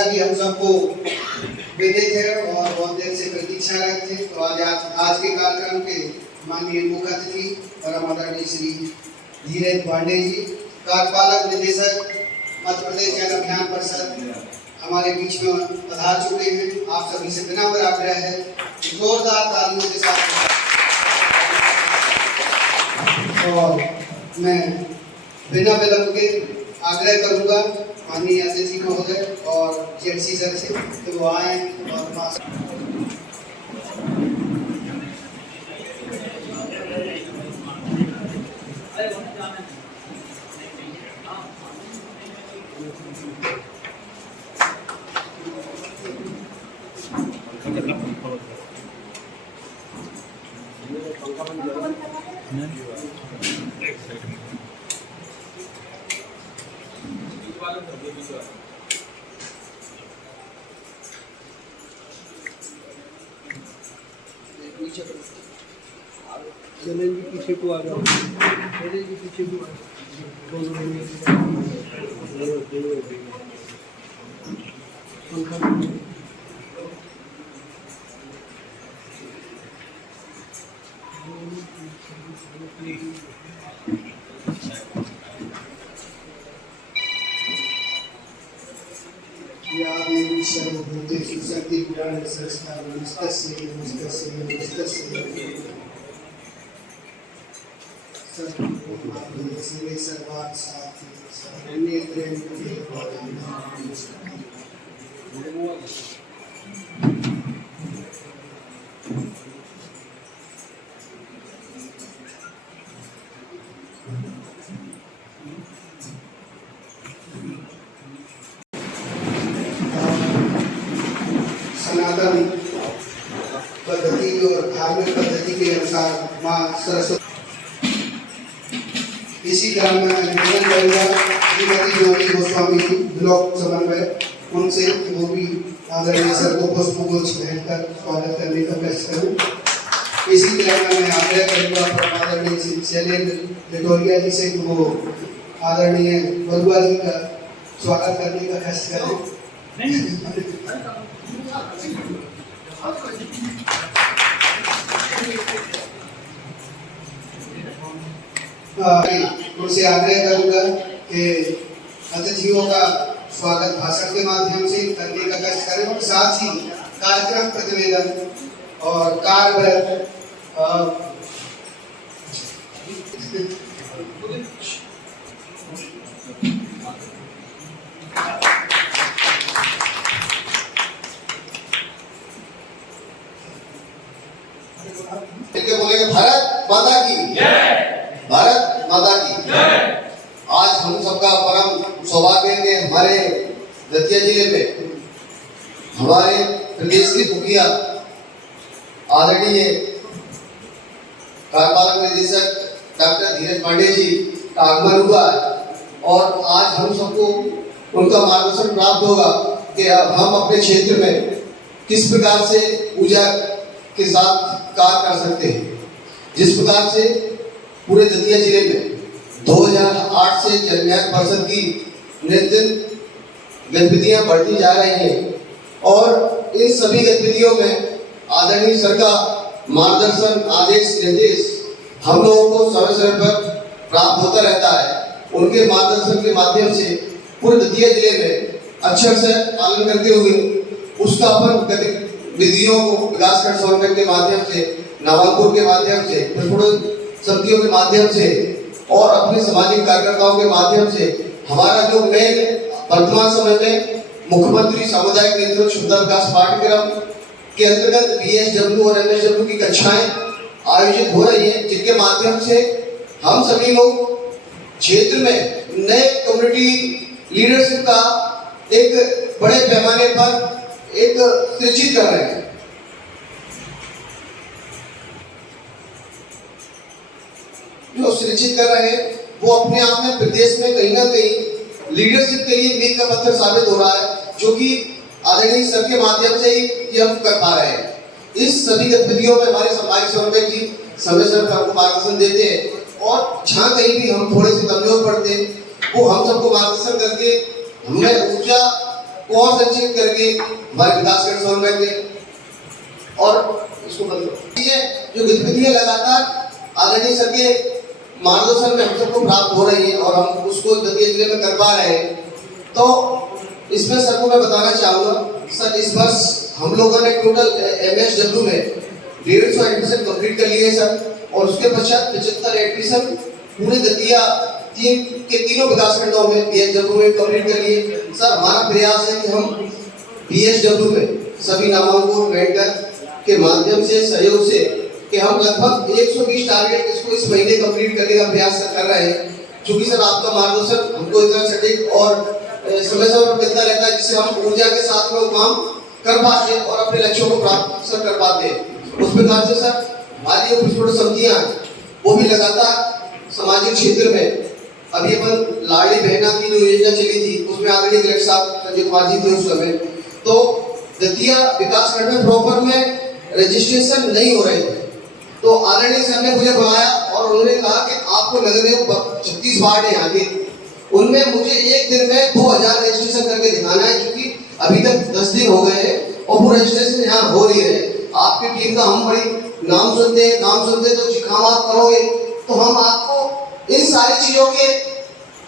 जैसा कि हम सबको विदित है और बहुत देर से प्रतीक्षारत थे, तो आज के कार्यक्रम के माननीय मुख्य अतिथि परम आदरणीय श्री धीरज पांडे जी, कार्यपालक निदेशक मध्य प्रदेश जल अभियान परिषद हमारे बीच में पधार चुके हैं। आप सभी से विनम्र आग्रह है जोरदार तालियों के साथ। और मैं बिना विलंब के आग्रह करूंगा माननीय अतिथि महोदय और जेडसी सर से कि वो आए और चैलेंज भी पीछे को आ जाओ, चैलेंज भी पीछे को आ सर्वभूतेषु शक्तिपुराण संस्कार नमस्तस्य नमस्तस्य नमस्तस्य सर्वे सर्वात् साथी सर्वनेत्रेण सनातन पद्धति और धार्मिक पद्धति के अनुसार माँ सरस्वती इसी क्रम में निवेदन करूंगा श्रीमती ज्योति गोस्वामी जी ब्लॉक समन्वय उनसे वो भी आदरणीय सर को पुष्पगुच्छ भेंटकर स्वागत करने का प्रयास करूं। इसी क्रम में मैं आग्रह करूंगा आदरणीय शैलेंद्र लिटोरिया जी से कि वो आदरणीय बरुआ जी का स्वागत करने का प्रयास करें। उनसे आग्रह करूंगा कि अतिथियों का स्वागत भाषण के माध्यम से करने का कष्ट करें और साथ ही कार्यक्रम प्रतिवेदन और कार्य बोलेंगे भारत माता की जय, भारत माता की जय। आज हम सबका परम सौभाग्य है कि हमारे दतिया जिले में हमारे प्रदेश के मुखिया आदरणीय कार्यपालक निदेशक डॉक्टर धीरज पांडे जी का आगमन हुआ है और आज हम सबको उनका मार्गदर्शन प्राप्त होगा कि हम अपने क्षेत्र में किस प्रकार से पूजा के साथ कार्य कर सकते हैं। जिस प्रकार से पूरे दतिया जिले में 2008 से जल अभियान परिषद की निरंतर गतिविधियां बढ़ती जा रही हैं और इन सभी गतिविधियों में आदरणीय सर का मार्गदर्शन आदेश निर्देश हम लोगों को समय समय पर प्राप्त होता रहता है। उनके मार्गदर्शन के माध्यम से पूरे दतिया जिले में अक्षर से पालन करते हुए उसका अपन गतिविधियों को विकास खंड संगठन के माध्यम से, नावापुर के माध्यम से, समितियों के माध्यम से और अपने सामाजिक कार्यकर्ताओं के माध्यम से हमारा जो मेन वर्तमान समय में मुख्यमंत्री सामुदायिक नेतृत्व क्षमता विकास पाठ्यक्रम के अंतर्गत BSW और MSW की कक्षाएं आयोजित हो रही हैं, जिनके माध्यम से हम सभी लोग क्षेत्र में नए कम्युनिटी लीडरशिप का एक बड़े पैमाने पर एक सृजित कर रहे हैं। जो सृजित कर रहे हैं वो अपने आप में प्रदेश में कहीं ना कहीं लीडरशिप के लिए मील का पत्थर साबित हो रहा है, जो कि आदरणीय सर के माध्यम से ही ये हम कर पा रहे हैं। इस सभी गतिविधियों में हमारे सामाजिक संगठन जी समय समय पर हमको मार्गदर्शन देते हैं और जहाँ कहीं भी हम थोड़े से कमजोर पड़ते हैं वो हम सबको मार्गदर्शन करके हमें ऊर्जा को और संचित करके हमारे विकास खंड समन्वय में और इसको बंद ये जो गतिविधियां लगातार आदरणीय सर के मार्गदर्शन में हम सबको प्राप्त हो रही है और हम उसको दतिया जिले में कर पा रहे हैं। तो इसमें सर को मैं बताना चाहूँगा सर, इस वर्ष हम लोगों ने टोटल MSW में 150 एडमिशन कंप्लीट कर लिए सर, और उसके पश्चात 75 एडमिशन पूरे दतिया के तीनों विकास खंडों में BHW में कंप्लीट कर लिए सर। हमारा प्रयास है कि हम BHW में सभी नामांकन मेंटर के माध्यम से सहयोग से कि हम लगभग 120 टारगेट इसको इस महीने कंप्लीट करने का प्रयास कर रहे हैं। क्योंकि सर आपका मार्गदर्शन हमको इतना सटीक और समय पर मिलता रहता है, जिससे हम ऊर्जा के साथ में काम कर पाते हैं और अपने लक्ष्यों को प्राप्त सर कर पाते हैं। उस प्रकार से सर हमारी जो छोटी समितियां वो भी लगातार सामाजिक क्षेत्र में, अभी अपन लाडली बहना की जो योजना चली थी उसमें आदरणीय कलेक्टर साहब संजय कुमार जी थे उस समय, तो दतिया विकास खंड में प्रॉपर में रजिस्ट्रेशन नहीं हो रहे थे। तो आदरणीय सर ने मुझे बुलाया और उन्होंने कहा कि आपको नगर निगम 36 वार्ड है यहाँ के, उनमें मुझे एक दिन में 2000 रजिस्ट्रेशन करके दिखाना है, क्योंकि अभी तक 10 दिन हो गए हैं और वो रजिस्ट्रेशन यहाँ हो रही है। आपकी टीम का हम बड़ी नाम सुनते तो काम आप करोगे तो हम आपको इन सारी चीजों के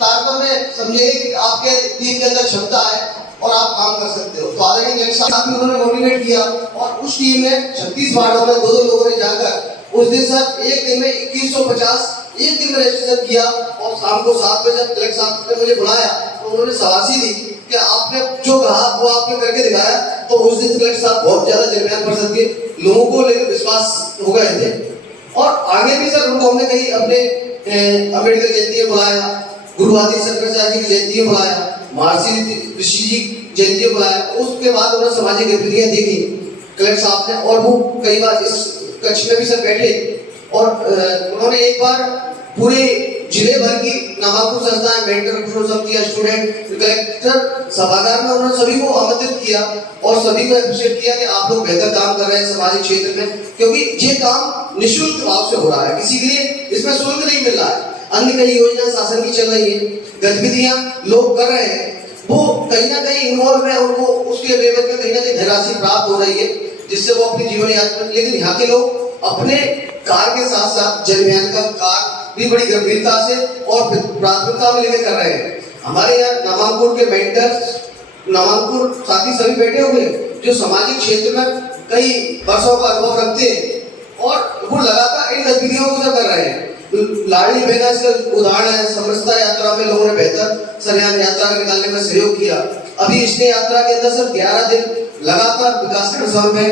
तारतम्य में समझेंगे कि आपके टीम के अंदर क्षमता है और आप काम कर सकते हो। तो आदरणीय कलेक्टर साहब भी उन्होंने मोटिवेट किया और उस टीम ने 36 वार्डों में 2-2 लोगों ने जाकर उस दिन सर एक दिन में 2150 एक दिन में रजिस्ट्रेशन किया। और शाम को 7 बजे जब कलेक्टर साहब ने मुझे बुलाया तो उन्होंने शाबाशी दी कि आपने जो कहा वो आपने करके दिखाया। तो उस दिन कलेक्टर साहब बहुत ज्यादा जनजान परिषद के लोगों को लेकर विश्वास हो गए थे। और आगे भी सर उनको हमने कहीं अपने अम्बेडकर जयंती में बुलाया, गुरु आदि शंकराचार्य जी की जयंती में बुलाया, महर्षि ऋषि जी जयंती में बुलाया। उसके बाद उन्होंने सामाजिक गतिविधियां देखी कलेक्टर साहब ने, और वो कई बार इस कक्ष में भी सर बैठे और उन्होंने एक बार पूरे जिले भर की नामांकन संस्थाएं, मेंटर समितियां, स्टूडेंट, कलेक्टर सभागार में उन्होंने सभी को आमंत्रित किया और सभी को अप्रिशिएट किया कि आप लोग बेहतर काम कर रहे हैं सामाजिक क्षेत्र में, क्योंकि ये काम निःशुल्क भाव से हो रहा है, किसी के लिए इसमें शुल्क नहीं मिल रहा है। अन्य कई योजना शासन की चल रही है, गतिविधियां लोग कर रहे हैं, वो कहीं ना कहीं इन्वॉल्व है, उनको उसके बेवजह में कहीं ना कहीं धनराशि प्राप्त हो रही है, जिससे वो अपनी जीवन यात्रा। लेकिन यहाँ के लोग अपने कार्य के साथ साथ जनकल्याण का कार्य भी बड़ी गंभीरता से और प्राथमिकता में लेकर कर रहे हैं। हमारे यहाँ नामांकन के मेंटर्स, नामांकन साथी सभी बैठे हुए जो सामाजिक क्षेत्र में कई वर्षों का अनुभव रखते हैं और वो लगातार इन गतिविधियों को कर रहे हैं। लाडली बहना इसका उदाहरण है। समरसता यात्रा में लोगों ने बेहतर सरयान यात्रा निकालने में सहयोग किया। अभी स्नेह यात्रा के अंदर सर 11 दिन लगातार विकास खंड में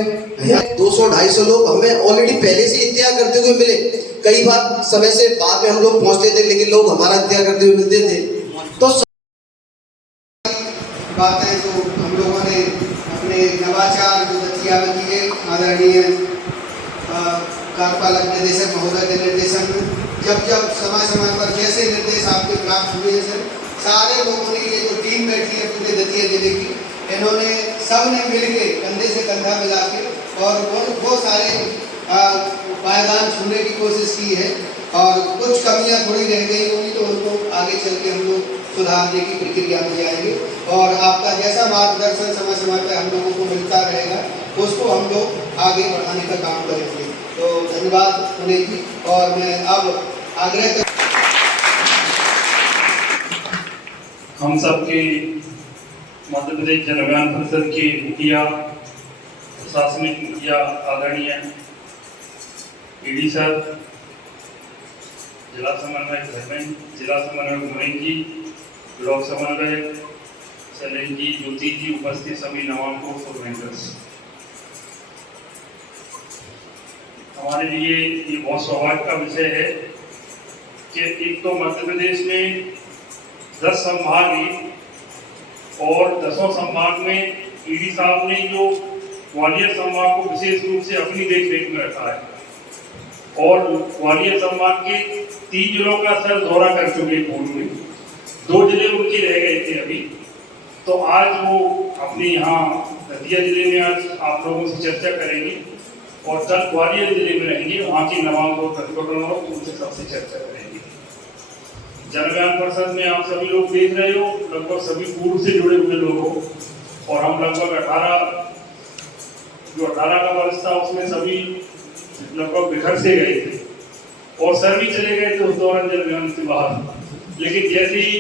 200-250 लोग हमें ऑलरेडी पहले से इंतजार करते हुए मिले। कई बार समय से बाद में हम लोग पहुंचते थे, लेकिन लोग हमारा इंतजार करते हुए मिलते थे। तो बात है तो हम लोगों ने अपने नवाचार जो दतिया में किए, आदरणीय कार्यपालक निदेशक महोदय के निर्देशन में जब समय पर जैसे निर्देश आपके प्राप्त हुए हैं सर, सारे लोगों ने, ये जो टीम बैठी है पूरे दतिया जिले की, इन्होंने सब ने मिलके कंधे से कंधा मिला के और वो सारे पायदान छूने की कोशिश की है। और कुछ कमियां थोड़ी रह गई होंगी तो उनको आगे चल के हम लोग सुधारने की प्रक्रिया में जाएंगे और आपका जैसा मार्गदर्शन समय पर हम लोगों को मिलता रहेगा उसको हम लोग आगे बढ़ाने का काम करेंगे। तो धन्यवाद पुनीत जी। और मैं अब आग्रह कर हम सबके मध्य प्रदेश जनकल्याण परिषद के मुखिया, प्रशासनिक मुखिया आदरणीय ईडी सर, जिला समन्वय धर्मेंद्र, जिला समन्वय मोइन जी, ब्लॉक समन्वय शैलेंद्र जी, ज्योति जी, उपस्थित सभी नामांकन और मेंटर्स, हमारे लिए ये बहुत सौभाग्य का विषय है कि एक तो मध्य प्रदेश में 10 संभाग हैं और 10 संभाग में ईडी साहब ने जो ग्वालियर संभाग को विशेष रूप से अपनी देखरेख में रखा है और ग्वालियर संभाग के 3 जिलों का सर दौरा कर चुके पूर्व में, 2 जिले उनके रह गए थे अभी। तो आज वो अपने यहाँ दतिया जिले में आज आप लोगों से चर्चा करेंगे और कल ग्वालियर जिले में रहेंगे, वहाँ की नामांकन प्रतिप्रकरण और उनसे सबसे चर्चा करेंगे। जनकल्याण परिषद में आप सभी लोग देख रहे हो, लगभग सभी पूर्व से जुड़े हुए लोग हो और हम लगभग 18 का वर्ष था उसमें सभी लगभग बिखर से गए थे और सर भी चले गए थे उस दौरान जल विमान से बाहर। लेकिन जैसे ही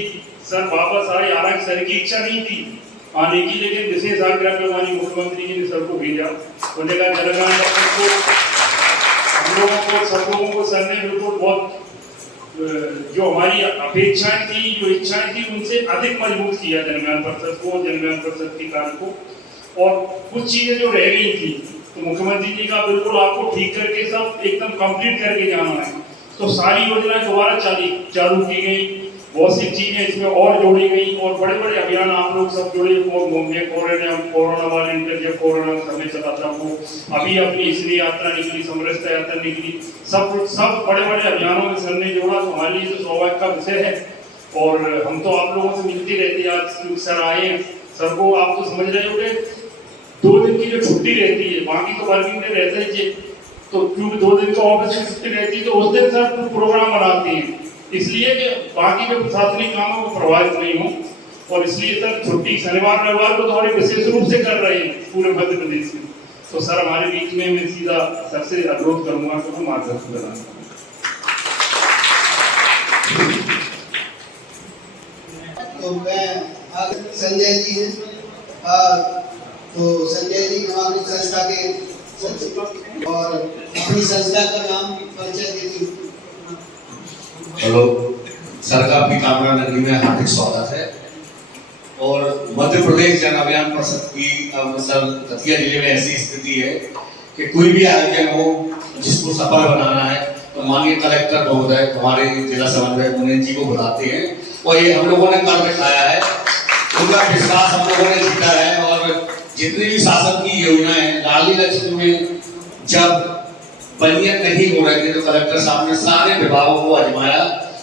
सर वापस आए, हालांकि सर की इच्छा नहीं थी आने की, लेकिन विशेष आग्रह पे माननीय मुख्यमंत्री जी ने सर को भेजा। उन्होंने कहा जल विमान को हम लोगों को, सब लोगों को सर ने बिल्कुल बहुत जो हमारी अपेक्षाएं थी, जो इच्छाएं थी, उनसे अधिक मजबूत किया जल विमान परिषद को, जल विमान परिषद के कार्य को। और कुछ चीजें जो रह गई थी तो मुख्यमंत्री जी का बिल्कुल आपको ठीक करके सब एकदम कंप्लीट करके जाना है। तो सारी योजनाएं दोबारा चालू की गई, बहुत सी चीजें इसमें और जोड़ी गई और बड़े बड़े अभियान आप लोग सब जुड़े। कोरोना वॉलंटियर जब कोरोना समय चला था वो, अभी अपनी इसलिए यात्रा निकली, समरसता यात्रा निकली, सब बड़े बड़े अभियानों में सर ने जोड़ा। तो हमारे लिए तो सौभाग्य का विषय है और हम तो आप लोगों से मिलते रहते हैं। आज सर आए हैं, सर को आप तो समझ रहे होंगे 2 दिन की जो छुट्टी रहती है, बाकी तो वर्किंग डे रहते हैं, तो क्योंकि 2 दिन का ऑफिस की छुट्टी रहती है तो उस दिन सर प्रोग्राम बनाते हैं, इसलिए कि बाकी के प्रशासनिक कामों को प्रभावित नहीं हो। और इसलिए सर छुट्टी शनिवार रविवार को तो हमारे विशेष रूप से कर रहे हैं पूरे मध्य प्रदेश में। तो सर हमारे बीच में मैं सीधा सबसे अनुरोध करूंगा कि मार्गदर्शन कराना। तो मैं संजय जी हैं, तो संजय जी हमारी संस्था के सचिव और अपनी संस्था का नाम परिचय देती। हेलो सर का पीताम्बर नगरी में हार्दिक स्वागत है। और मध्य प्रदेश जन अभियान परिषद की सर दतिया जिले में ऐसी स्थिति है कि कोई भी आयोजन हो जिसको सफल बनाना है तो माननीय कलेक्टर महोदय हमारे जिला समन्वयक मुनीन जी को बुलाते हैं और ये हम लोगों ने कर दिखाया है। उनका विश्वास हम लोगों ने जीता है और जितनी भी शासन की योजनाएं हैं, लाडली लक्ष्मी में जब पंजीयन नहीं हो रहे थे तो कलेक्टर साहब ने सारे विभागों को आजमाया,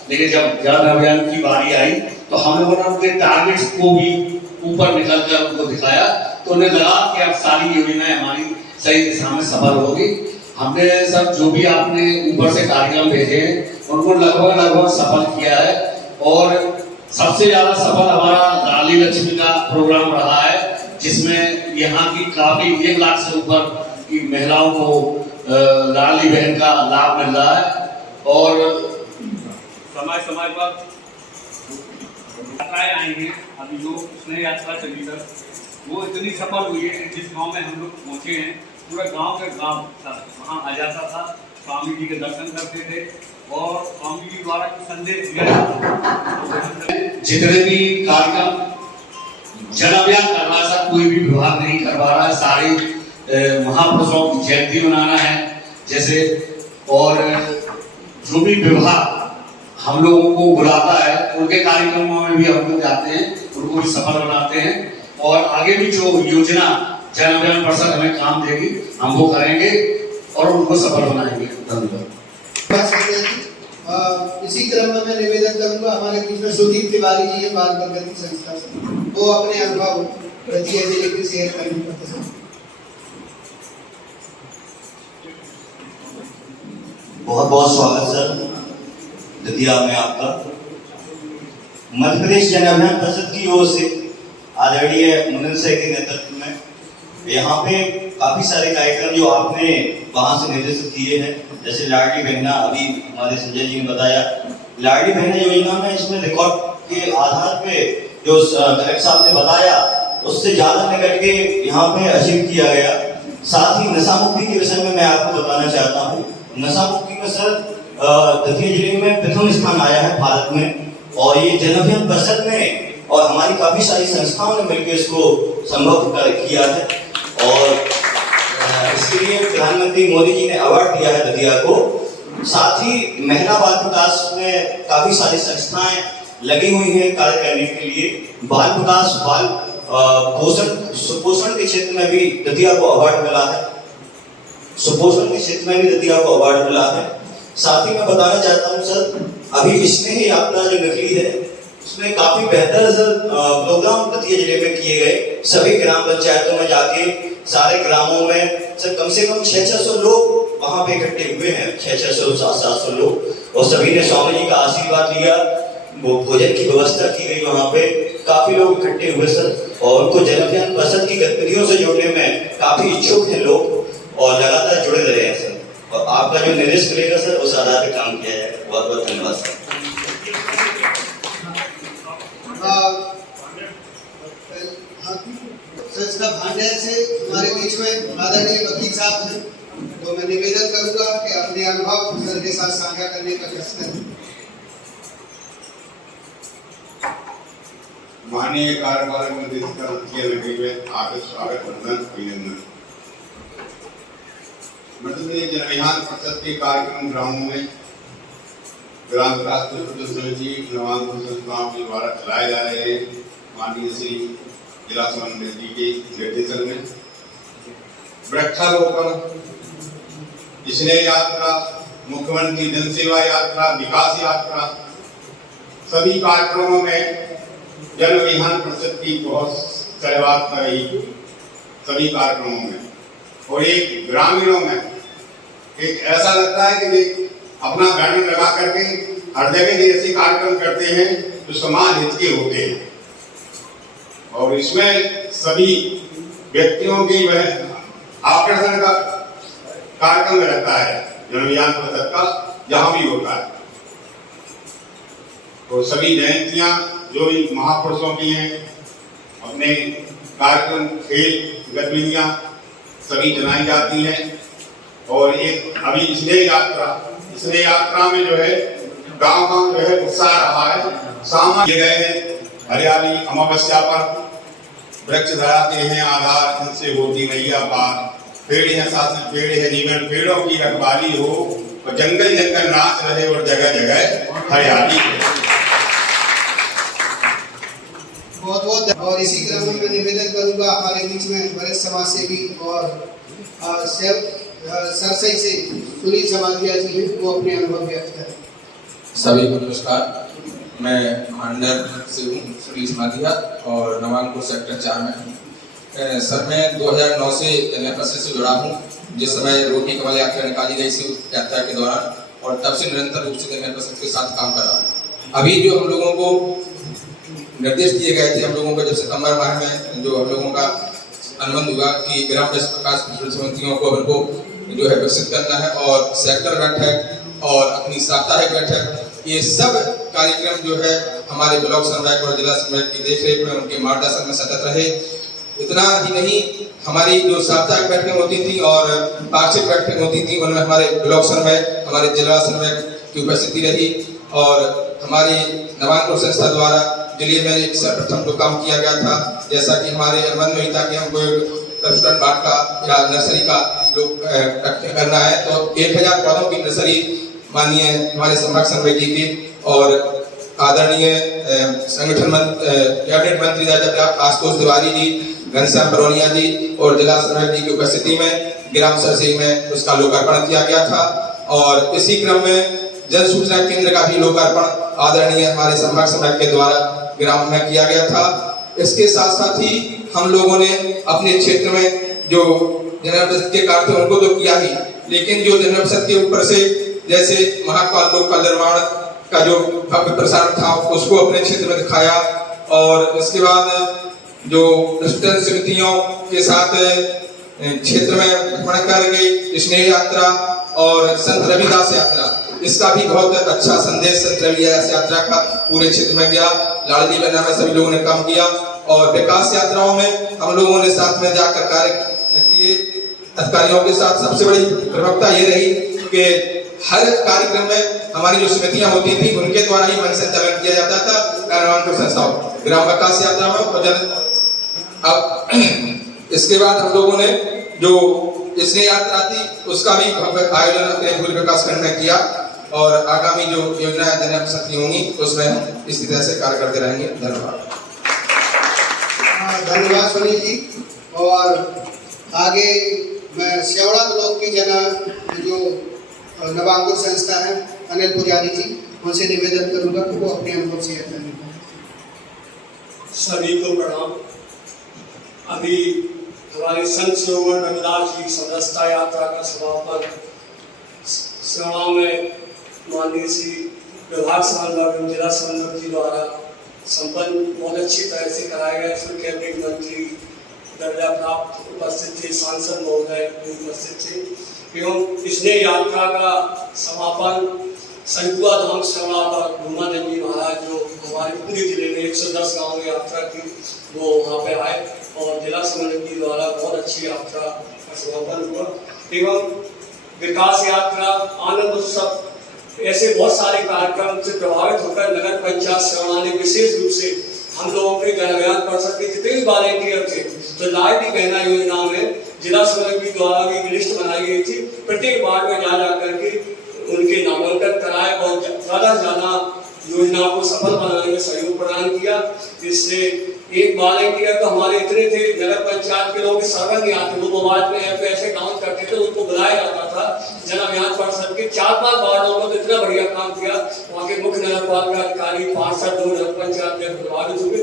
लेकिन जब जन अभियान की बारी आई तो हम लोगों ने उनके टारगेट्स को भी ऊपर निकल कर उनको दिखाया। तो उन्हें लगा कि अब सारी योजनाएं हमारी सही दिशा में सफल होगी। हमने सब जो भी आपने ऊपर से कार्यक्रम भेजे हैं उनको लगभग सफल किया है और सबसे ज्यादा सफल हमारा लाडली लक्ष्मी का प्रोग्राम रहा है, जिसमें यहाँ की काफी 1 लाख से ऊपर की महिलाओं को लाडली बहन का लाभ मिल रहा है। और समय समय पर यात्राएं आई हैं। अभी जो स्नेह यात्रा चली सर, वो इतनी सफल हुई है कि जिस गांव में हम लोग पहुंचे हैं पूरा गांव के गांव सर वहाँ आ जाता था, स्वामी जी के दर्शन करते थे और स्वामी जी द्वारा कुछ संदेश दिया जाता। जितने भी कार्यक्रम जन अभियान कर रहा है कोई भी विभाग नहीं करवा रहा है, सारे महापुरुषों की जयंती मनाना है जैसे, और जो भी विभाग हम लोगों को बुलाता है उनके कार्यक्रमों में भी हम लोग जाते हैं, उनको भी सफल बनाते हैं और आगे भी जो योजना जन अभियान परिषद हमें काम देगी हम वो करेंगे और उनको सफल बनाएंगे। धन्यवाद। इसी क्रम में मैं निवेदन करूंगा हमारे बीच में सुदीप तिवारी जी है बाल प्रगति संस्था से, वो अपने अनुभव दतिया जिले के शेयर करेंगे। बहुत बहुत स्वागत सर दतिया में आपका। मध्य प्रदेश जन अभियान परिषद की ओर से आदरणीय मुनीन सर के नेतृत्व में यहाँ पे काफी सारे कार्यक्रम जो आपने वहाँ से निर्देशित किए हैं, जैसे लाडली बहना, अभी हमारे संजय जी ने बताया लाडली बहना योजना में इसमें रिकॉर्ड के आधार पे जो कलेक्टर साहब ने बताया उससे ज्यादा निकल के यहाँ पे अचीव किया गया। साथ ही नशा मुक्ति के विषय में मैं आपको बताना चाहता हूँ, नशा मुक्ति में सर दतिया जिले में प्रथम स्थान आया है भारत में और ये जन अभियान परिषद ने और हमारी काफी सारी संस्थाओं ने मिलकर इसको संभव किया है और इसके लिए प्रधानमंत्री मोदी जी ने अवार्ड दिया है दतिया को। साथ ही महिला बाल विकास में काफी सारी संस्थाएं लगी हुई हैं कार्य करने के लिए। बाल विकास, बाल पोषण, सुपोषण के क्षेत्र में भी दतिया को अवार्ड मिला है, सुपोषण के क्षेत्र में भी दतिया को अवार्ड मिला है। साथ ही मैं बताना चाहता हूँ सर, अभी स्नेह यात्रा जो निकली है उसमें काफी बेहतर सर प्रोग्राम दतिया जिले में किए गए। सभी ग्राम पंचायतों में जाके सारे ग्रामों में सर कम से कम 600 लोग वहाँ पे इकट्ठे हुए हैं, 600-700 लोग, और सभी ने स्वामी जी का आशीर्वाद लिया। वो भोजन की व्यवस्था की गई वहाँ पे, काफी लोग इकट्ठे हुए सर, और उनको जन अभियान परिषद की गतिविधियों से जोड़ने में काफी इच्छुक हैं लोग और लगातार जुड़े रहे हैं सर। और आपका जो निर्देश मिलेगा सर उस आधार पर काम किया है। बहुत बहुत धन्यवाद सर। संस्था भांडे से हमारे बीच में आदरणीय वकील साहब हैं, तो मैं निवेदन करूंगा कि अपने अनुभव सर के साथ साझा करने का कष्ट करें। माननीय कार्यपालक निदेशक दतिया नगरी में आपका स्वागत, वंदन, अभिनंदन। मध्य प्रदेश जन अभियान परिषद के कार्यक्रम ग्रामों में ग्राम विकास समिति नवांकुर संस्थाओं के द्वारा चलाए जा रहे हैं। माननीय श्री जिला समन्वय जी के निर्देशन में वृक्षारोपण, स्नेह यात्रा, मुख्यमंत्री जन सेवा यात्रा, विकास यात्रा, सभी कार्यक्रमों में जन अभियान परिषद की बहुत सहभागिता कर रही सभी कार्यक्रमों में। और एक ग्रामीणों में एक ऐसा लगता है कि वे अपना बैनर लगा करके हर जगह ऐसे कार्यक्रम करते हैं जो समाज हित के होते हैं, और इसमें सभी व्यक्तियों की वह आकर्षण का कार्यक्रम रहता है जन अभियान परिषद का, जहां भी होता है। तो सभी जयंतियां जो भी महापुरुषों की हैं, अपने कार्यक्रम, खेल गतिविधियां सभी जनाई जाती हैं। और एक अभी स्नेह यात्रा में जो है गांव गांव जो है उत्साह रहा है। सामान दिए गए हैं, हरियाली अमावस्या पर वृक्ष धराते हैं आधार, इनसे होती नैया पार, पेड़ है शासन, पेड़ है जीवन, पेड़ों की रखवाली हो और जंगल जंगल नाच रहे और जगह जगह हरियाली है। बहुत बहुत। और इसी क्रम में मैं निवेदन करूंगा हमारे बीच में वरिष्ठ समाज सेवी और सरसई से सुनील समाधिया जी हैं, वो अपने अनुभव व्यक्त करें। सभी को नमस्कार। मैं भांडर से हूँ, सुनील समाधिया, और नवांकुर सेक्टर 4 में हूँ। सर मैं 2009 से जन परिषद से जुड़ा हूँ, जिस समय रोटी कमल यात्रा निकाली गई थी उस यात्रा के दौरान, और तब से निरंतर रूप से जन परिषद के साथ काम कर रहा हूँ। अभी जो हम लोगों को निर्देश दिए गए थे, हम लोगों को जब सितंबर माह में जो हम लोगों का अनुबंध हुआ कि ग्राम विकास समितियों को हमको जो है विकसित करना है, और सेक्टर बैठक और अपनी साप्ताहिक बैठक, ये सब कार्यक्रम जो है हमारे ब्लॉक समन्वयक और जिला समन्वयक की देखरेख में, उनके मार्गदर्शन में सतत रहे। इतना ही नहीं, हमारी जो साप्ताहिक बैठकें होती थी और पाक्षिक बैठकें होती थी, उनमें हमारे ब्लॉक समन्वयक, हमारे जिला समन्वयक की उपस्थिति रही। और हमारी नवांकुर संस्था द्वारा जिले में एक सर्वप्रथम जो काम किया गया था, जैसा कि हमारे अनुबंध में था कि हमको रेस्टोरेंट बाग का या नर्सरी का लोग करना है, तो 1000 पौधों की नर्सरी माननीय हमारे संभाग समन्वय जी की और आदरणीय संगठन कैबिनेट मंत्री राजा आशुतोष तिवारी जी, घनश्याम बरौनिया जी और जिला समन्वय जी की उपस्थिति में ग्राम सरसई में उसका लोकार्पण किया गया था। और इसी क्रम में जन सूचना केंद्र का भी लोकार्पण आदरणीय हमारे संभाग समन्वयक के द्वारा ग्राम में किया गया था। इसके साथ साथ ही हम लोगों ने अपने क्षेत्र में जो जन परिषद के कार्य थे उनको तो किया ही, लेकिन जो जन परिषद के ऊपर से जैसे महाकाल लोक का निर्माण का जो भव्य प्रसार था उसको अपने क्षेत्र में दिखाया। और इसके बाद जो प्रशिक्षण समितियों के साथ क्षेत्र में भ्रमण करके स्नेह यात्रा और संत रविदास यात्रा, इसका भी बहुत अच्छा संदेश संत रविदास यात्रा का पूरे क्षेत्र में गया। लाडली बहना में सभी लोगों ने काम किया, और विकास यात्राओं में हम लोगों ने साथ में जाकर कार्य किए अधिकारियों के साथ। सबसे बड़ी प्रमुखता ये रही कि हर कार्यक्रम में हमारी जो समितियां होती थी उनके द्वारा ही मन संचालन किया जाता था नवांकुर संस्थाओं ग्राम विकास यात्रा में। अब इसके बाद हम लोगों ने जो स्नेह यात्रा थी उसका भी आयोजन अपने पूरे विकास खंड में किया, और आगामी जो योजनाएं जन परिषद की होंगी उसमें हम इस तरह से कार्य करते रहेंगे। धन्यवाद। धन्यवाद सुनील जी। और आगे मैं शेवड़ा ब्लॉक की जो नवांकुर संस्था है अनिल पुजारी जी, उनसे निवेदन करूंगा कि वो अपने अनुभव शेयर करें। सभी को प्रणाम। अभी हमारी संत शिरोमणि रविदास जी समरसता यात्रा का समापन सेवा में माननीय श्री विभाग समन्वयक जिला समन्वयक जी द्वारा संपन्न बहुत अच्छी तरह से कराया गया। इसमें कैबिनेट मंत्री दर्जा प्राप्त उपस्थित थे, सांसद महोदय उपस्थित थे एवं स्नेह यात्रा का समापन संकुआ धाम सेवा पर भूमानंद जी महाराज जो हमारे पूरे जिले में 110 गाँव में यात्रा की, वो वहाँ पे आए और जिला समिति के द्वारा बहुत अच्छी यात्रा का समापन हुआ एवं विकास यात्रा, आनंद उत्सव, ऐसे बहुत सारे कार्यक्रम से प्रभावित होकर नगर पंचायत सेवा ने विशेष रूप से हम लोगों के जनअभियान परिषद के जितने भी वॉलेंटियर थे तो लाडली बहना योजना में जिला समिति द्वारा भी लिस्ट बनाई गई थी। प्रत्येक वार्ड में जा करके उनके नामांकन कराए और ज्यादा से ज्यादा योजना को सफल बनाने में सहयोग प्रदान किया। इससे एक वॉलेंटियर तो हमारे इतने थे, नगर पंचायत के लोग सर्वे नहीं आते, वो मोबाइल में ऐसे काम करते थे, उनको बुलाया जाता था। जन अभियान परिषद के 4-5 वार्डों में तो इतना बढ़िया काम किया, वहाँ के मुख्य नगरपालिका अधिकारी, पार्षद, नगर पंचायत प्रभावित हुए।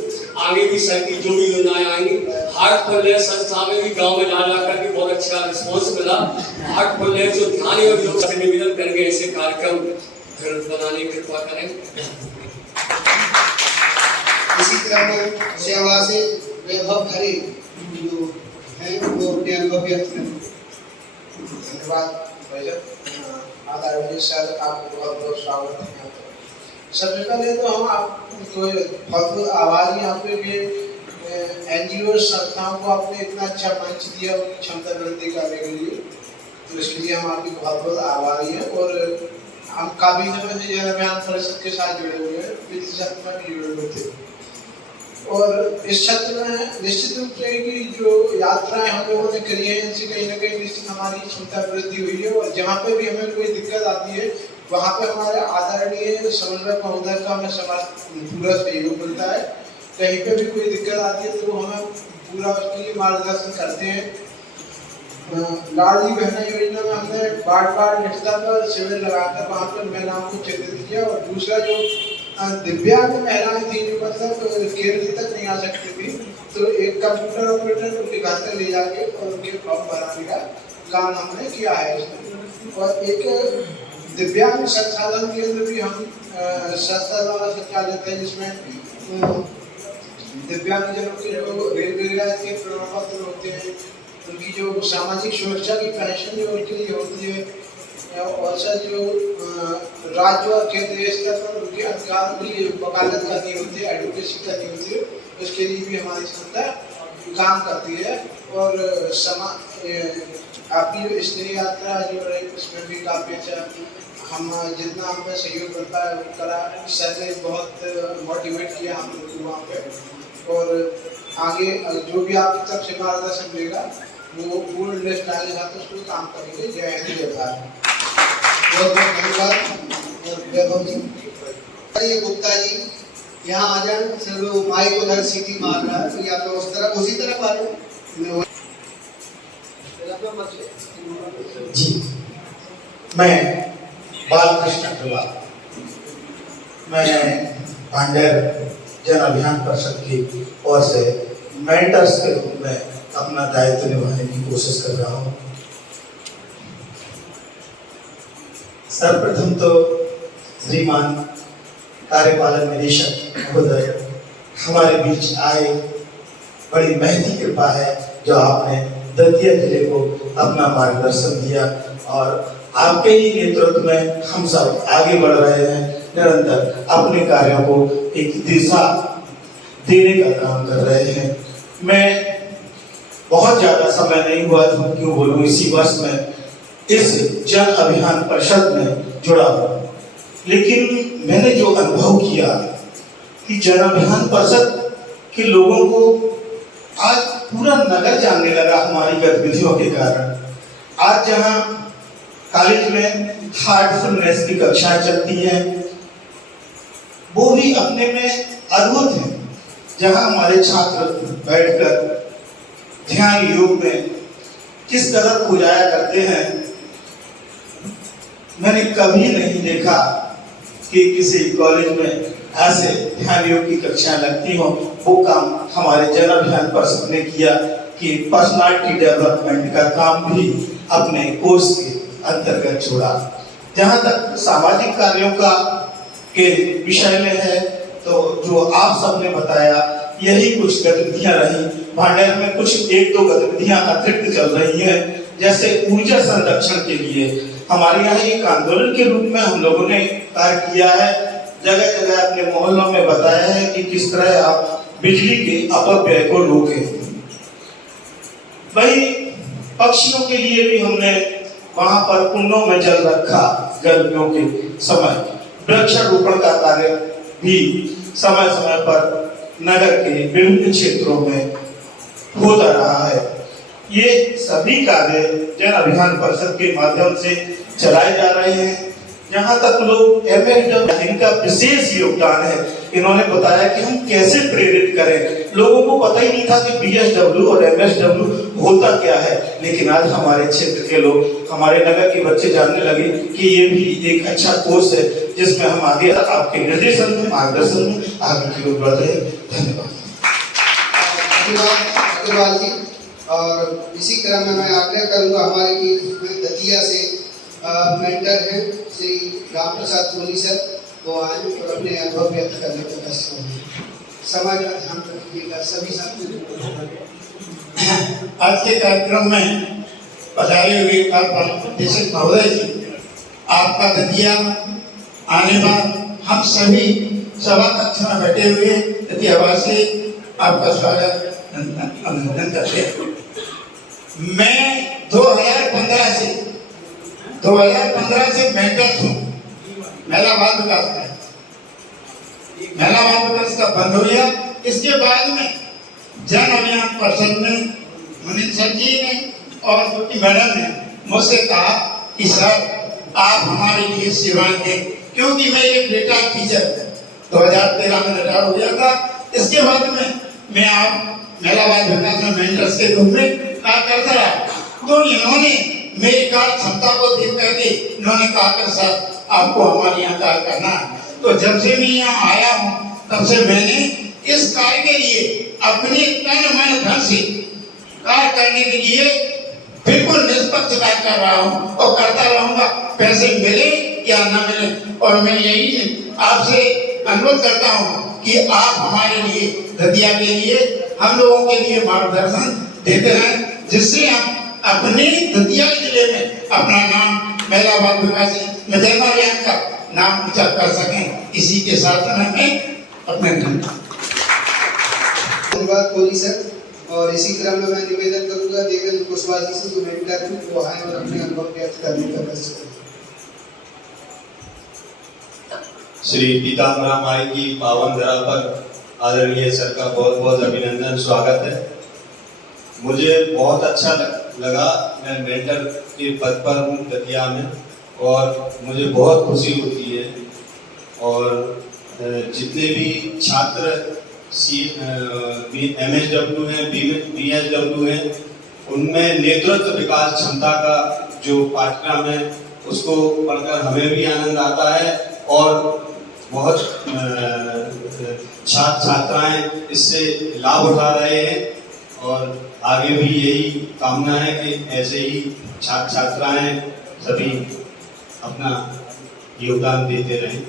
आगे भी सर की जो भी योजनाएं आएंगी, हार्ट खुलने संस्था में भी गाँव में जा करके बहुत अच्छा रिस्पॉन्स मिला। हार्ट खुलने जो ध्यान एवं योग से निवेदन करेंगे ऐसे कार्यक्रम बनाने की कृपा करें। इसी तरह सेवा से वैभव खरे जो है वो अपने अनुभव व्यक्त करें। धन्यवाद आदरणीय सर, आपको बहुत बहुत स्वागत है। सबसे पहले तो हम आपको बहुत बहुत आभारी हैं, आपके लिए NGO संस्थाओं को आपने इतना अच्छा मंच दिया उनकी क्षमता वृद्धि करने के लिए, तो इसलिए हम आपके बहुत बहुत आभारी हैं। और हम काफी समय से जन अभियान परिषद के साथ जुड़े हुए हैं, विधि सत्र में भी जुड़े हुए थे और इस क्षेत्र में निश्चित रूप से कि जो यात्राएं हम लोगों ने करी हैं इनसे कहीं ना कहीं निश्चित हमारी क्षमता वृद्धि हुई है। और जहाँ पे भी हमें कोई दिक्कत आती है वहाँ पे हमारे आदरणीय समन्वयक महोदय का हमें पूरा सहयोग मिलता है। कहीं पे भी कोई दिक्कत आती है तो हमें पूरा उसके लिए मार्गदर्शन करते हैं। लाडली बहना योजना में हमने वार्ड स्तर पर शिविर लगाकर वहाँ पर महिलाओं को चित्रित किया। और दूसरा जो दिव्यांग महिलाएं थी जो मतलब केंद्र तक नहीं आ सकती थी, तो एक कंप्यूटर ऑपरेटर उनके घर तक ले जाके और उनके फॉर्म भराने का काम हमने किया है इसमें। और एक दिव्यांग संसाधन केंद्र भी हम संस्था द्वारा संचालित है, जिसमें दिव्यांगजनों के जो रेलवे के प्रमाण पत्र होते हैं, उनकी जो सामाजिक सुरक्षा की पेंशन जो उनके लिए होती है, और सर जो राज्य और केंद्रीय स्तर पर उनके अधिकार की वकालत करनी होती है, एडवोकेसी करनी होती है, उसके लिए भी हमारी संस्था काम करती है। और आपकी स्नेह यात्रा जो है उसमें भी काफ़ी अच्छा हम जितना हमें सहयोग करता है करा, सर ने बहुत मोटिवेट किया हम लोग को वहाँ पे। और आगे जो भी आपकी तरफ से मार्गदर्शन मिलेगा वो पूर्ण लिस्ट आने साथ उसको काम करेंगे। जय हिंद, जय भारत। बहुत बहुत धन्यवाद। और वैभव जी, गुप्ता जी यहाँ आ जाए, सर माइक उधर सीटी मार रहा है तो या तो उस तरफ उसी तरफ आ रहे जी। मैं बालकृष्ण अग्रवाल, मैं भांडेर जन अभियान परिषद की ओर से मेंटर्स के रूप में अपना दायित्व निभाने की कोशिश कर रहा हूँ। सर्वप्रथम तो श्रीमान कार्यपालन निदेशक महोदय हमारे बीच आए, बड़ी महती कृपा है जो आपने दतिया जिले को अपना मार्गदर्शन दिया और आपके ही नेतृत्व में हम सब आगे बढ़ रहे हैं, निरंतर अपने कार्यों को एक दिशा देने का काम कर रहे हैं। मैं बहुत ज्यादा समय नहीं हुआ तो क्यों बोलूं, इसी वर्ष में इस जन अभियान परिषद में जुड़ा हूं, लेकिन मैंने जो अनुभव किया कि जन अभियान परिषद के लोगों को आज पूरा नगर जानने लगा हमारी गतिविधियों के कारण। आज जहां कॉलेज में हार्टफुलनेस की कक्षाएं चलती हैं वो भी अपने में अद्भुत है, जहां हमारे छात्र बैठकर ध्यान योग में किस तरह पूजाया करते हैं। मैंने कभी नहीं देखा कि किसी कॉलेज में ऐसे ध्यान योग की कक्षाएं लगती हो। वो काम हमारे जन अभियान परिषद ने किया कि पर्सनालिटी डेवलपमेंट का काम भी अपने कोर्स के अंतर्गत छोड़ा। जहाँ तक सामाजिक कार्यों का के विषय में है तो जो आप सबने बताया यही कुछ गतिविधियां रही। भांडेर में कुछ एक दो गतिविधियां अतिरिक्त चल रही है, जैसे ऊर्जा संरक्षण के लिए हमारे यहाँ एक आंदोलन के रूप में हम लोगों ने कार्य किया है। जगह जगह अपने मोहल्लों में बताया है कि किस तरह आप बिजली के अपव्यय को रोकें। वही पक्षियों के लिए भी हमने वहां पर कुंडों में जल रखा। गर्मियों के समय वृक्षारोपण का कार्य भी समय समय पर नगर के विभिन्न क्षेत्रों में होता रहा है। ये सभी कार्य जन अभियान परिषद के माध्यम से चलाए जा रहे हैं। यहाँ तक लोग इनका विशेष योगदान है। इन्होंने बताया कि हम कैसे प्रेरित करें। लोगों को पता ही नहीं था कि BSW और MSW होता क्या है, लेकिन आज हमारे क्षेत्र के लोग, हमारे नगर के बच्चे जानने लगे कि ये भी एक अच्छा कोर्स है जिसमें हम आगे आपके निर्देशन में, मार्गदर्शन में आगे की ओर बढ़ रहे हैं। धन्यवाद। धन्यवाद जी। और इसी क्रम में मैं आग्रह करूंगा हमारे बीच में दतिया से मेंटर हैं श्री राम प्रसाद कोहली सर, वो आए और अपने अनुभव व्यक्त करने का प्रयास करेंगे। समय का ध्यान रखिएगा सभी साथी। आज के कार्यक्रम में पधारे हुए कार्यपालक महोदय जी, आपका दतिया आने बाद हम सभी सभा कक्ष में बैठे हुए दतियावासी आपका स्वागत अभिनंदन करते हैं। मैं 2015 से मेंटर हूँ महिला बाल विकास में। महिला बाल विकास का बंद हो गया। इसके बाद में जन अभियान परिषद में मुनीन सर जी ने और छोटी मैडम ने मुझसे कहा कि सर आप हमारे लिए सेवाएं दें, क्योंकि मैं एक रिटायर्ड टीचर 2013 में रिटायर हो गया था। इसके बाद में मैं आप महिला बाल विकास में मेंटर्स के रूप में कार्य करता रहा। तो इन्होंने मेरी कार्य क्षमता को देख करके इन्होंने कहा कि सर आपको हमारे यहाँ कार्य करना है। तो जब से मैं यहाँ आया हूँ तब से मैंने इस कार्य के लिए अपने तन मन धन से कार्य करने के लिए बिल्कुल निष्पक्ष कार्य कर रहा हूँ और करता रहूंगा, पैसे मिले या न मिले। और मैं यही आपसे अनुरोध करता हूँ कि आप हमारे लिए दतिया के लिए, हम लोगों के लिए मार्गदर्शन देते रहें, जिससे हम अपने दतिया जिले में अपना नाम महिला बाल विकास जन अभियान का नाम ऊंचा कर सकें। इसी के साथ में अपने धन्यवाद कोहली सर। और इसी क्रम में मैं निवेदन करूंगा देवेंद्र कुशवाहा जी से, जो मेंटर हैं, वो आए और अपने अनुभव व्यक्त करने का प्रयास करें। श्री पीताम्बरा माई की पावन धरा पर आदरणीय सर का बहुत बहुत अभिनंदन, स्वागत है। मुझे बहुत अच्छा लगा। मैं मेंटर के पद पर हूँ दतिया में और मुझे बहुत खुशी होती है। और जितने भी छात्र MSW हैं, BSW हैं, उनमें नेतृत्व विकास क्षमता का जो पाठ्यक्रम है उसको पढ़कर हमें भी आनंद आता है और बहुत छात्र छात्राएं इससे लाभ उठा रहे हैं। और आगे भी यही कामना है कि ऐसे ही छात्र छात्राएं सभी अपना योगदान देते रहें।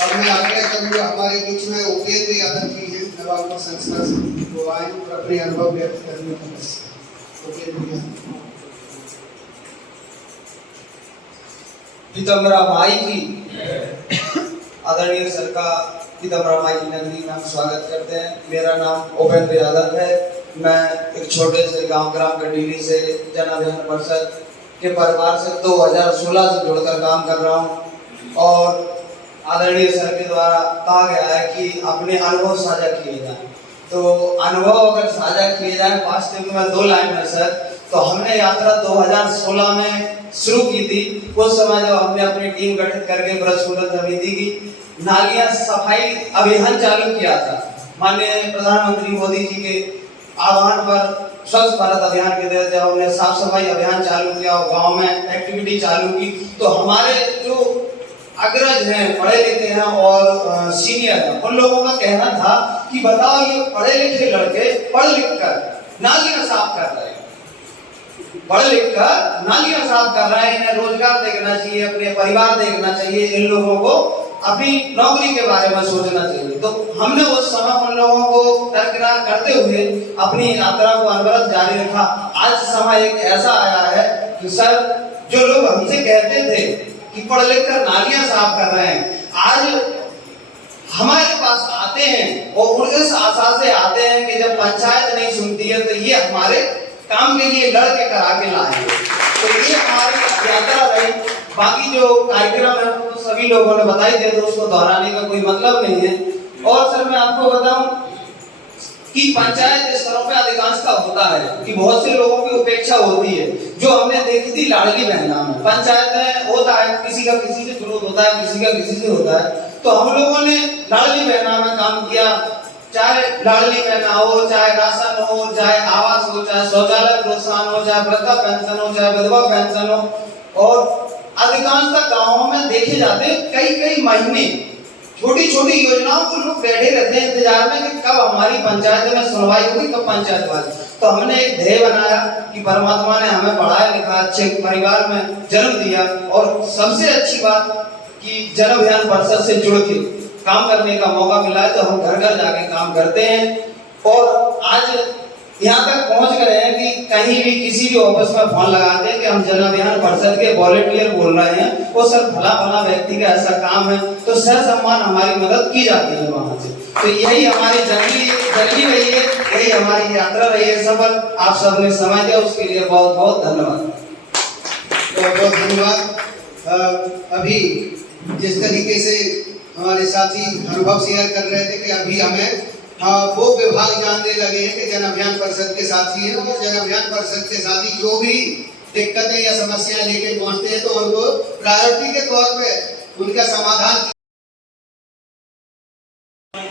और मैं आग्रह करूंगा हमारे बीच में उपेंद्र यादव जी हैं नवाब संस्था से, वो आए और अपने अनुभव व्यक्त करने का प्रयास करें। पीताम्बरा माई की आदरणीय सर का पीताम्बरा माई की नगरी में हम स्वागत करते हैं। मेरा नाम उपेंद्र यादव है। मैं एक छोटे से गांव ग्राम कंडीली से जन अभियान परिषद के परिवार से 2016 से जुड़कर काम कर रहा हूं। और आदरणीय सर के द्वारा कहा गया है कि अपने अनुभव साझा किए जाएं। तो अनुभव अगर साझा किए जाएं, वास्तव में 2 लाइन है सर। तो हमने यात्रा 2016 में शुरू की थी। उस समय जब हमने अपनी टीम गठित करके ब्रजपूरन समिति की नालियां सफाई अभियान चालू किया था, माननीय प्रधानमंत्री मोदी जी के आह्वान पर स्वच्छ भारत अभियान के तहत जब हमने साफ सफाई अभियान चालू किया और गांव में एक्टिविटी चालू की, तो हमारे जो अग्रज हैं, पढ़े लिखे हैं और सीनियर हैं, उन लोगों का कहना था कि बताओ ये पढ़े लिखे लड़के पढ़ लिख कर नालियां साफ कर रहे हैं, पढ़ लिख कर नालियां साफ कर रहे हैं, इन्हें रोजगार देखना चाहिए, अपने परिवार देखना चाहिए, इन लोगों को अपनी नौकरी के बारे में सोचना चाहिए। तो हमने उस समय उन लोगों को दरकिनार करते हुए अपनी यात्रा को अनवरत जारी रखा। आज समय एक ऐसा आया है कि सर, जो लोग हमसे कहते थे कि पढ़ लिख कर नालियां साफ कर रहे हैं, आज हमारे पास आते हैं और इस आशा से आते हैं कि जब पंचायत नहीं सुनती है तो ये हमारे काम के लिए लड़ के करा के लाएंगे। तो ये हमारी यात्रा रही। बाकी जो कार्यक्रम है तो सभी लोगों ने बताई दिया, तो उसको दोहराने का कोई मतलब नहीं है। और सर, मैं आपको बताऊं कि पंचायत स्तरों पे अधिकांश का होता है कि बहुत से लोगों की उपेक्षा होती है, जो हमने देखी थी लाडली बहना में। पंचायत में होता है, किसी का किसी से विरोध होता है, किसी का किसी से होता है। तो हम लोगों ने लाडली बहना में काम किया, चाहे लाडली बहना हो, चाहे राशन हो, चाहे आवास हो, चाहे शौचालय प्रोत्साहन हो, चाहे वृद्धा पेंशन हो, चाहे विधवा पेंशन हो। और अधिकांशतः गाँवों में देखे जाते कई कई महीने छोटी छोटी योजनाओं को लोग बैठे रहते हैं इंतजार में कि कब हमारी पंचायत में सुनवाई होगी, कब पंचायत वाली। तो हमने एक ध्येय बनाया कि परमात्मा ने हमें पढ़ाया लिखा, अच्छे परिवार में जन्म दिया, और सबसे अच्छी बात कि जन अभियान परिषद से जुड़ के काम करने का मौका मिला है। तो हम घर घर जाके काम करते हैं और आज यहाँ तक पहुँच गए हैं कि कहीं भी किसी भी ऑफिस में फोन लगाते हैं कि हम जन अभियान परिषद के वॉलंटियर बोल रहे हैं, वो सर फला फला व्यक्ति का ऐसा काम है, तो सर सम्मान हमारी मदद की जाती है वहाँ से। तो यही हमारी जर्नी रही है, यही हमारी यात्रा रही है सफल। आप सबने समय दिया, उसके लिए बहुत बहुत धन्यवाद। बहुत बहुत धन्यवाद। अभी जिस तरीके से हमारे साथी अनुभव शेयर कर रहे थे कि अभी हमें वो विभाग जानने लगे हैं कि जन अभियान परिषद के साथी हैं, और जन अभियान परिषद के साथी जो भी दिक्कतें या समस्याएं लेके पहुंचते हैं तो उनको प्रायोरिटी के तौर पे उनका समाधान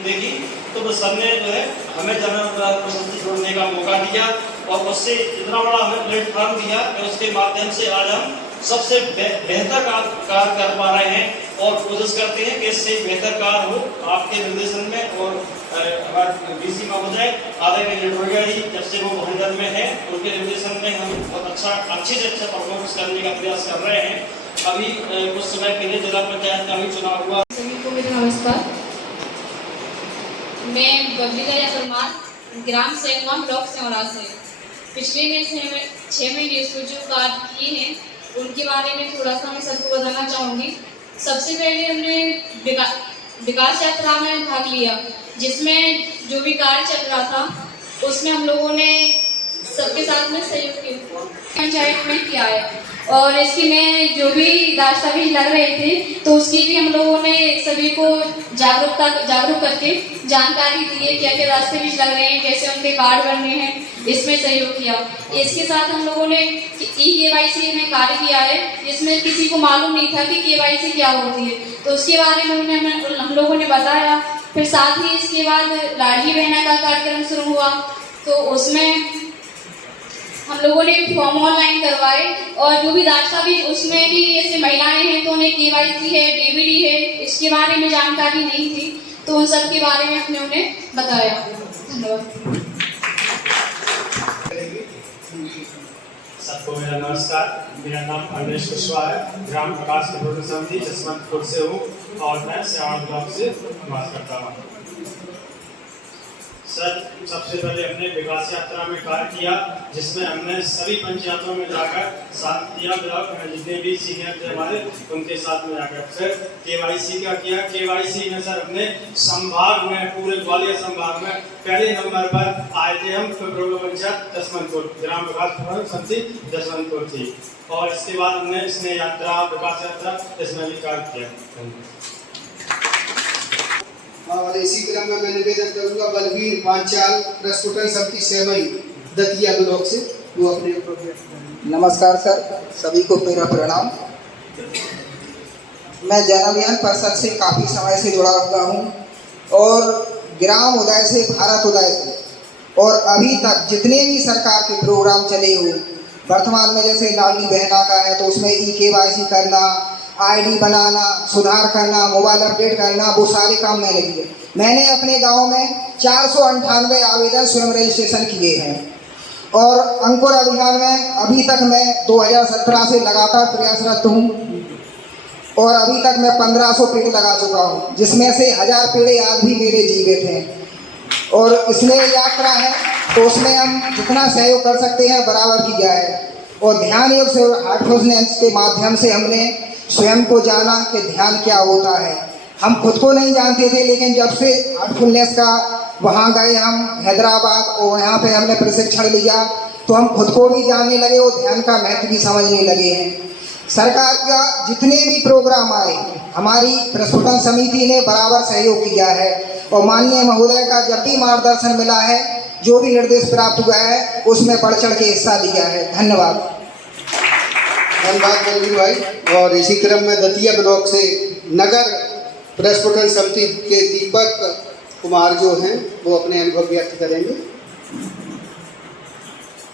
देखी। तो वो सर ने जो है हमें जन अभियान परिषद से जोड़ने का मौका दिया, और उससे इतना बड़ा हमें प्लेटफॉर्म दिया कि उसके माध्यम से आज हम सबसे बेहतर कार्य कर पा रहे हैं, और कोशिश करते हैं कि इससे बेहतर कार्य हो आपके निर्देशन में। और हमारे डीसी महोदय आदरणीय नेटवर्कर जी, जब से वो भंडर में है, उनके निर्देशन में हम बहुत अच्छे से अच्छा परफॉर्मेंस करने का प्रयास कर रहे हैं। अभी कुछ समय पहले जिला पंचायत का भी चुनाव हुआ। सभी को मेरा नमस्कार। मैं बबलीका या परमार, ग्राम सेवा ब्लॉक सेवरा से। पिछले में 6 महीने से जो कार्य किए हैं उनके बारे में थोड़ा सा मैं सबको बताना चाहूँगी। सबसे पहले हमने विकास यात्रा में भाग लिया, जिसमें जो भी कार्य चल रहा था उसमें हम लोगों ने सबके साथ में सहयोग किया, पंचायत में किया है। और इसकी में जो भी दस्तावेज लग रहे थे तो उसकी भी हम लोगों ने सभी को जागरूक करके जानकारी दी है, क्या क्या दस्तावेज लग रहे हैं, कैसे उनके कार्ड बनने हैं, इसमें सहयोग किया। इसके साथ हम लोगों ने KYC में कार्य किया है, जिसमें किसी को मालूम नहीं था कि KYC क्या होती है, तो उसके बारे में हम लोगों ने बताया। फिर साथ ही इसके बाद लाडली बहना का कार्यक्रम शुरू हुआ, तो उसमें हम लोगों ने फॉर्म ऑनलाइन करवाए, और जो भी दस्तावेज उसमें भी ऐसे महिलाएं हैं तो उन्हें KYC है, DBD है, इसके बारे में जानकारी नहीं थी, तो उन सब के बारे में हमने उन्हें बताया। धन्यवाद। सबको मेरा नमस्कार। मेरा नाम अनिश कुशवाहा है, ग्राम विकास कल्याण समिति जसवंतपुर से हूँ, और मैं सेवाड़ ब्लॉक से निवास करता हूँ। सर, सबसे पहले हमने विकास यात्रा में कार्य किया, जिसमें हमने सभी पंचायतों में जाकर साथ दिया, ब्लॉक में जितने भी सीनियर थे हमारे उनके साथ में जाकर। फिर KYC का किया। KYC में सर हमने संभाग में, पूरे ग्वालियर संभाग में पहले नंबर पर आए थे हम। फिर पंचायत जसवंतपुर, ग्राम विकास समिति जसवंतपुर थी। और इसके बाद हमने इसमें यात्रा, विकास यात्रा, इसमें भी कार्य किया। और इसी क्रम में मैं निवेदन करूंगा बलवीर पांचाल, प्रस्फुटन समिति सेवई दतिया ब्लॉक से, वो अपने नमस्कार सर, सभी को मेरा प्रणाम। मैं जन अभियान परिषद से काफ़ी समय से जुड़ा हुआ हूँ, और ग्राम उदय से भारत उदय से, और अभी तक जितने भी सरकार के प्रोग्राम चले हुए, वर्तमान में जैसे लाडली बहना का है तो उसमें KYC करना, ID बनाना, सुधार करना, मोबाइल अपडेट करना, वो सारे काम मैंने किए। मैंने अपने गांव में 498 आवेदन स्वयं रजिस्ट्रेशन किए हैं, और अंकुर अभियान में अभी तक मैं 2017 से लगातार प्रयासरत हूँ। और अभी तक मैं 1500 पेड़ लगा चुका हूँ, जिसमें से 1000 पेड़ आज भी मेरे जीवित हैं। और स्नेह यात्रा है तो उसमें हम जितना सहयोग कर सकते हैं बराबर किया है। और ध्यान योग से हार्टफुलनेस के माध्यम से हमने स्वयं को जाना कि ध्यान क्या होता है। हम खुद को नहीं जानते थे, लेकिन जब से हार्टफुलनेस का वहाँ गए हम हैदराबाद और यहाँ पे हमने प्रशिक्षण लिया तो हम खुद को भी जानने लगे और ध्यान का महत्व भी समझने लगे हैं। सरकार का जितने भी प्रोग्राम आए हमारी प्रस्फुटन समिति ने बराबर सहयोग किया है और माननीय महोदय का जब भी मार्गदर्शन मिला है, जो भी निर्देश प्राप्त हुआ है उसमें बढ़ चढ़ के हिस्सा लिया है। धन्यवाद। धन्यवाद बलवीर भाई। और इसी क्रम में दतिया ब्लॉक से नगर प्रस्फुटन समिति के दीपक कुमार जो हैं वो अपने अनुभव व्यक्त करेंगे।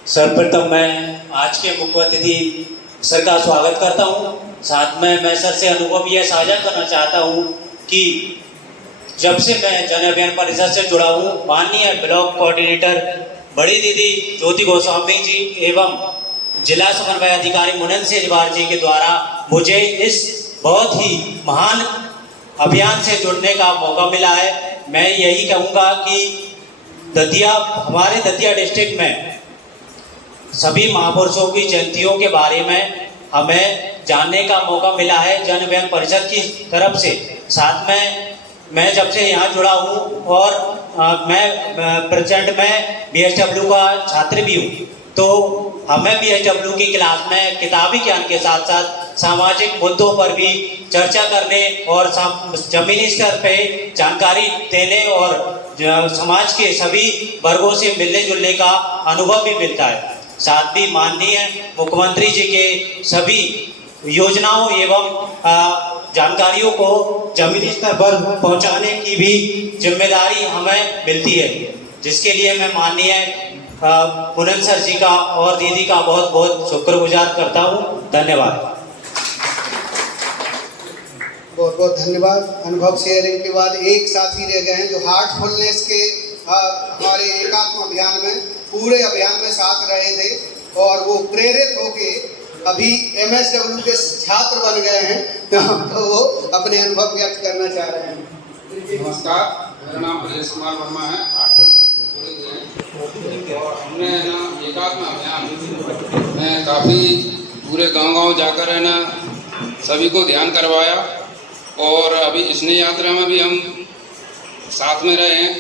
सर्वप्रथम मैं आज के मुख्य अतिथि सर का स्वागत करता हूं। साथ में मैं सर से अनुभव यह साझा करना चाहता हूं कि जब से मैं जन अभियान परिषद से जुड़ा हूं, माननीय ब्लॉक कोऑर्डिनेटर बड़ी दीदी ज्योति गोस्वामी जी एवं जिला समन्वय अधिकारी मुनन सेजवार जी के द्वारा मुझे इस बहुत ही महान अभियान से जुड़ने का मौका मिला है। मैं यही कहूँगा कि हमारे दतिया डिस्ट्रिक्ट में सभी महापुरुषों की जयंतियों के बारे में हमें जानने का मौका मिला है जन अभियान परिषद की तरफ से। साथ में मैं जब से यहाँ जुड़ा हूँ और मैं प्रेजेंट में BSW का छात्र भी हूँ, तो हमें BSW की क्लास में किताबी ज्ञान के साथ साथ सामाजिक मुद्दों पर भी चर्चा करने और जमीनी स्तर पे जानकारी देने और समाज के सभी वर्गों से मिलने जुलने का अनुभव भी मिलता है। साथ ही माननीय मुख्यमंत्री जी के सभी योजनाओं एवं जानकारियों को जमीनी स्तर पर पहुंचाने की भी जिम्मेदारी हमें मिलती है, जिसके लिए मैं माननीय मुनन सर जी का और दीदी का बहुत बहुत शुक्रगुजार करता हूं। धन्यवाद। बहुत बहुत धन्यवाद। अनुभव शेयरिंग के बाद एक साथी रह गए हैं जो हार्टफुलनेस के हमारे एकात्म अभियान में पूरे अभियान में साथ रहे थे और वो प्रेरित होके अभी MSW के छात्र बन गए हैं, तो वो अपने अनुभव व्यक्त करना चाह रहे हैं। नमस्कार, मेरा नाम ब्रजेश कुमार वर्मा है। हार्टफुलनेस से जुड़े हुए हैं और हमने ना एकात्म अभियान में काफ़ी पूरे गांव-गांव जाकर है ना सभी को ध्यान करवाया और अभी स्नेह यात्रा में भी हम साथ में रहे हैं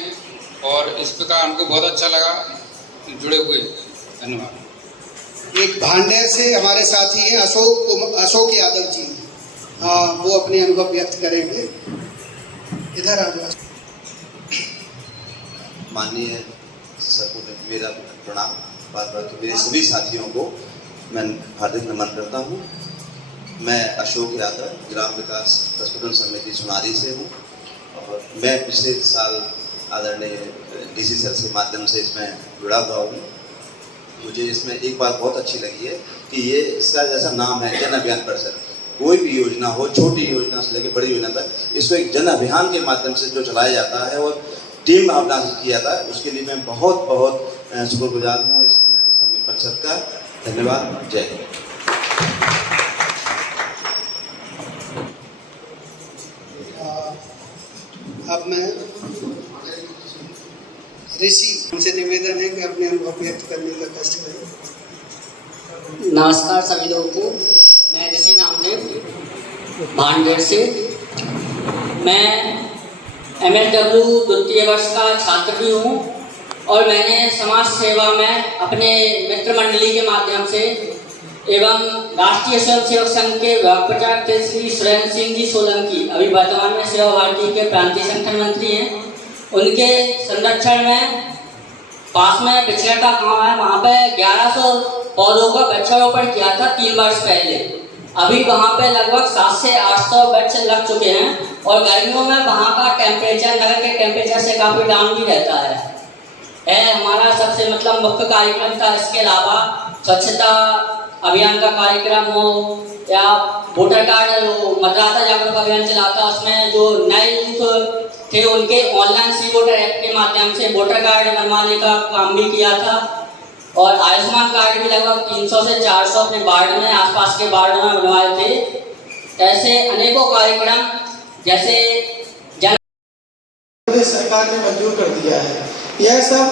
और इस प्रकार हमको बहुत अच्छा लगा जुड़े हुए। धन्यवाद। एक भांडेर से हमारे साथी हैं अशोक यादव जी, वो अपने अनुभव व्यक्त करेंगे। इधर आ जाओ। माननीय सर को मेरा प्रणाम। बात बात मेरे सभी साथियों को मैं हार्दिक नमन करता हूँ। मैं अशोक यादव ग्राम विकास प्रस्फुटन समिति सुनारी से हूँ और मैं पिछले साल आदरणीय DC सर के माध्यम से इसमें जुड़ा हुआ हूँ। मुझे इसमें एक बात बहुत अच्छी लगी है कि ये इसका जैसा नाम है जन अभियान परिषद, कोई भी योजना हो, छोटी योजना से लेकर बड़ी योजना तक, इसको एक जन अभियान के माध्यम से जो चलाया जाता है और टीम भावना से किया जाता है, उसके लिए मैं बहुत बहुत शुक्रगुजार हूँ इस परिषद का। धन्यवाद। जय हिंद। अब मैं ऋषि उनसे निवेदन है कि अपने अनुभव व्यक्त करने का कष्ट करें। नमस्कार सभी लोगों को। मैं ऋषि नामदेव भांडेर से। मैं MSW द्वितीय वर्ष का छात्र भी हूँ और मैंने समाज सेवा में अपने मित्र मंडली के माध्यम से एवं राष्ट्रीय स्वयंसेवक संघ के विभाग प्रचारक श्री सुरेंद्र सिंह जी सोलंकी, अभी वर्तमान में सेवा भारती के प्रांतीय संगठन मंत्री हैं, उनके संरक्षण में पास में पिछले का गाँव है, वहाँ पे 1100 पौधों का वृक्षारोपण किया था 3 वर्ष पहले। अभी वहाँ पे लगभग 700 से 800 वृक्ष लग चुके हैं और गर्मियों में वहाँ का टेम्परेचर नगर के टेम्परेचर से काफ़ी डाउन भी रहता है। हमारा सबसे मुख्य कार्यक्रम था। इसके अलावा स्वच्छता अभियान का कार्यक्रम हो या वोटर कार्ड मतदाता जागरूकता अभियान चलाता, उसमें जो नए यूथ थे उनके ऑनलाइन सी वोटर ऐप के माध्यम से वोटर कार्ड बनवाने का काम भी किया था और आयुष्मान कार्ड भी लगभग 300 से 400 अपने वार्ड में आसपास के वार्ड में बनवाए थे। ऐसे अनेकों कार्यक्रम जैसे प्रदेश सरकार ने मंजूर कर दिया है। यह सब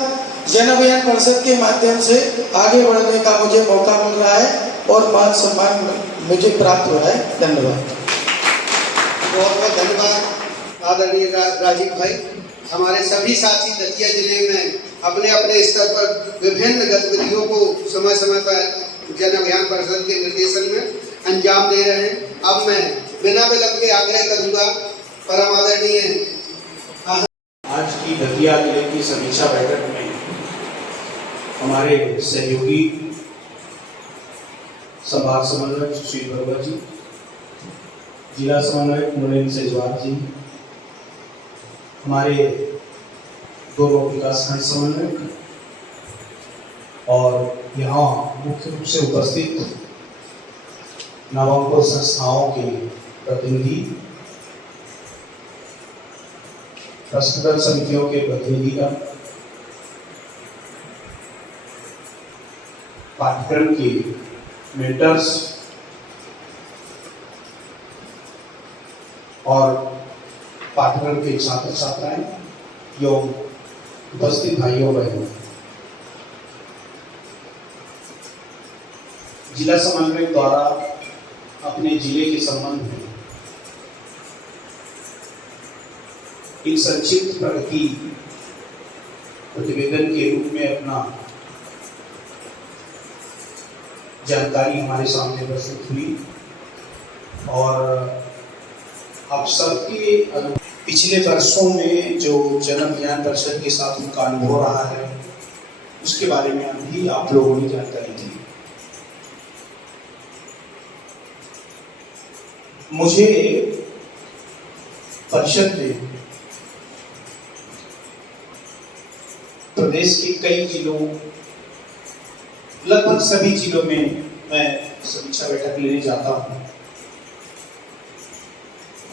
जन अभियान परिषद के माध्यम से आगे बढ़ने का मुझे मौका मिल रहा है और मान सम्मान मुझे प्राप्त हो रहा है। धन्यवाद। बहुत बहुत धन्यवाद आदरणीय राजीव भाई। हमारे सभी साथी दतिया जिले में अपने अपने स्तर पर विभिन्न गतिविधियों को समय समय पर जन अभियान परिषद के निर्देशन में अंजाम दे रहे हैं। अब मैं बिना विलंब के आग्रह करूंगा परम आदरणीय आज की दतिया जिले की समीक्षा बैठक में हमारे सहयोगी संभाग समन्वयक सुशील बरोबर जी, जिला समन्वयक मुनीन सेजवार जी, हमारे दोनों विकासखंड समन्वयक और यहाँ मुख्य रूप से उपस्थित नवंकुर संस्थाओं के प्रतिनिधि, प्रस्फुटन समितियों के प्रतिनिधिगण, पाठ्यक्रम के मेंटर्स और पाठ्यक्रम के छात्र छात्राएं एवं उपस्थित भाइयों बहनों, जिला समन्वयक द्वारा अपने जिले के संबंध में एक संक्षिप्त प्रगति प्रतिवेदन के रूप में अपना जानकारी हमारे सामने प्रस्तुत हुई और आप सबके पिछले वर्षों में जो जन अभियान परिषद के साथ उनका अनुभव रहा है उसके बारे में अभी आप लोगों ने जानकारी दी। मुझे परिषद में प्रदेश के कई जिलों, लगभग सभी जिलों में मैं समीक्षा बैठक लेने जाता हूँ।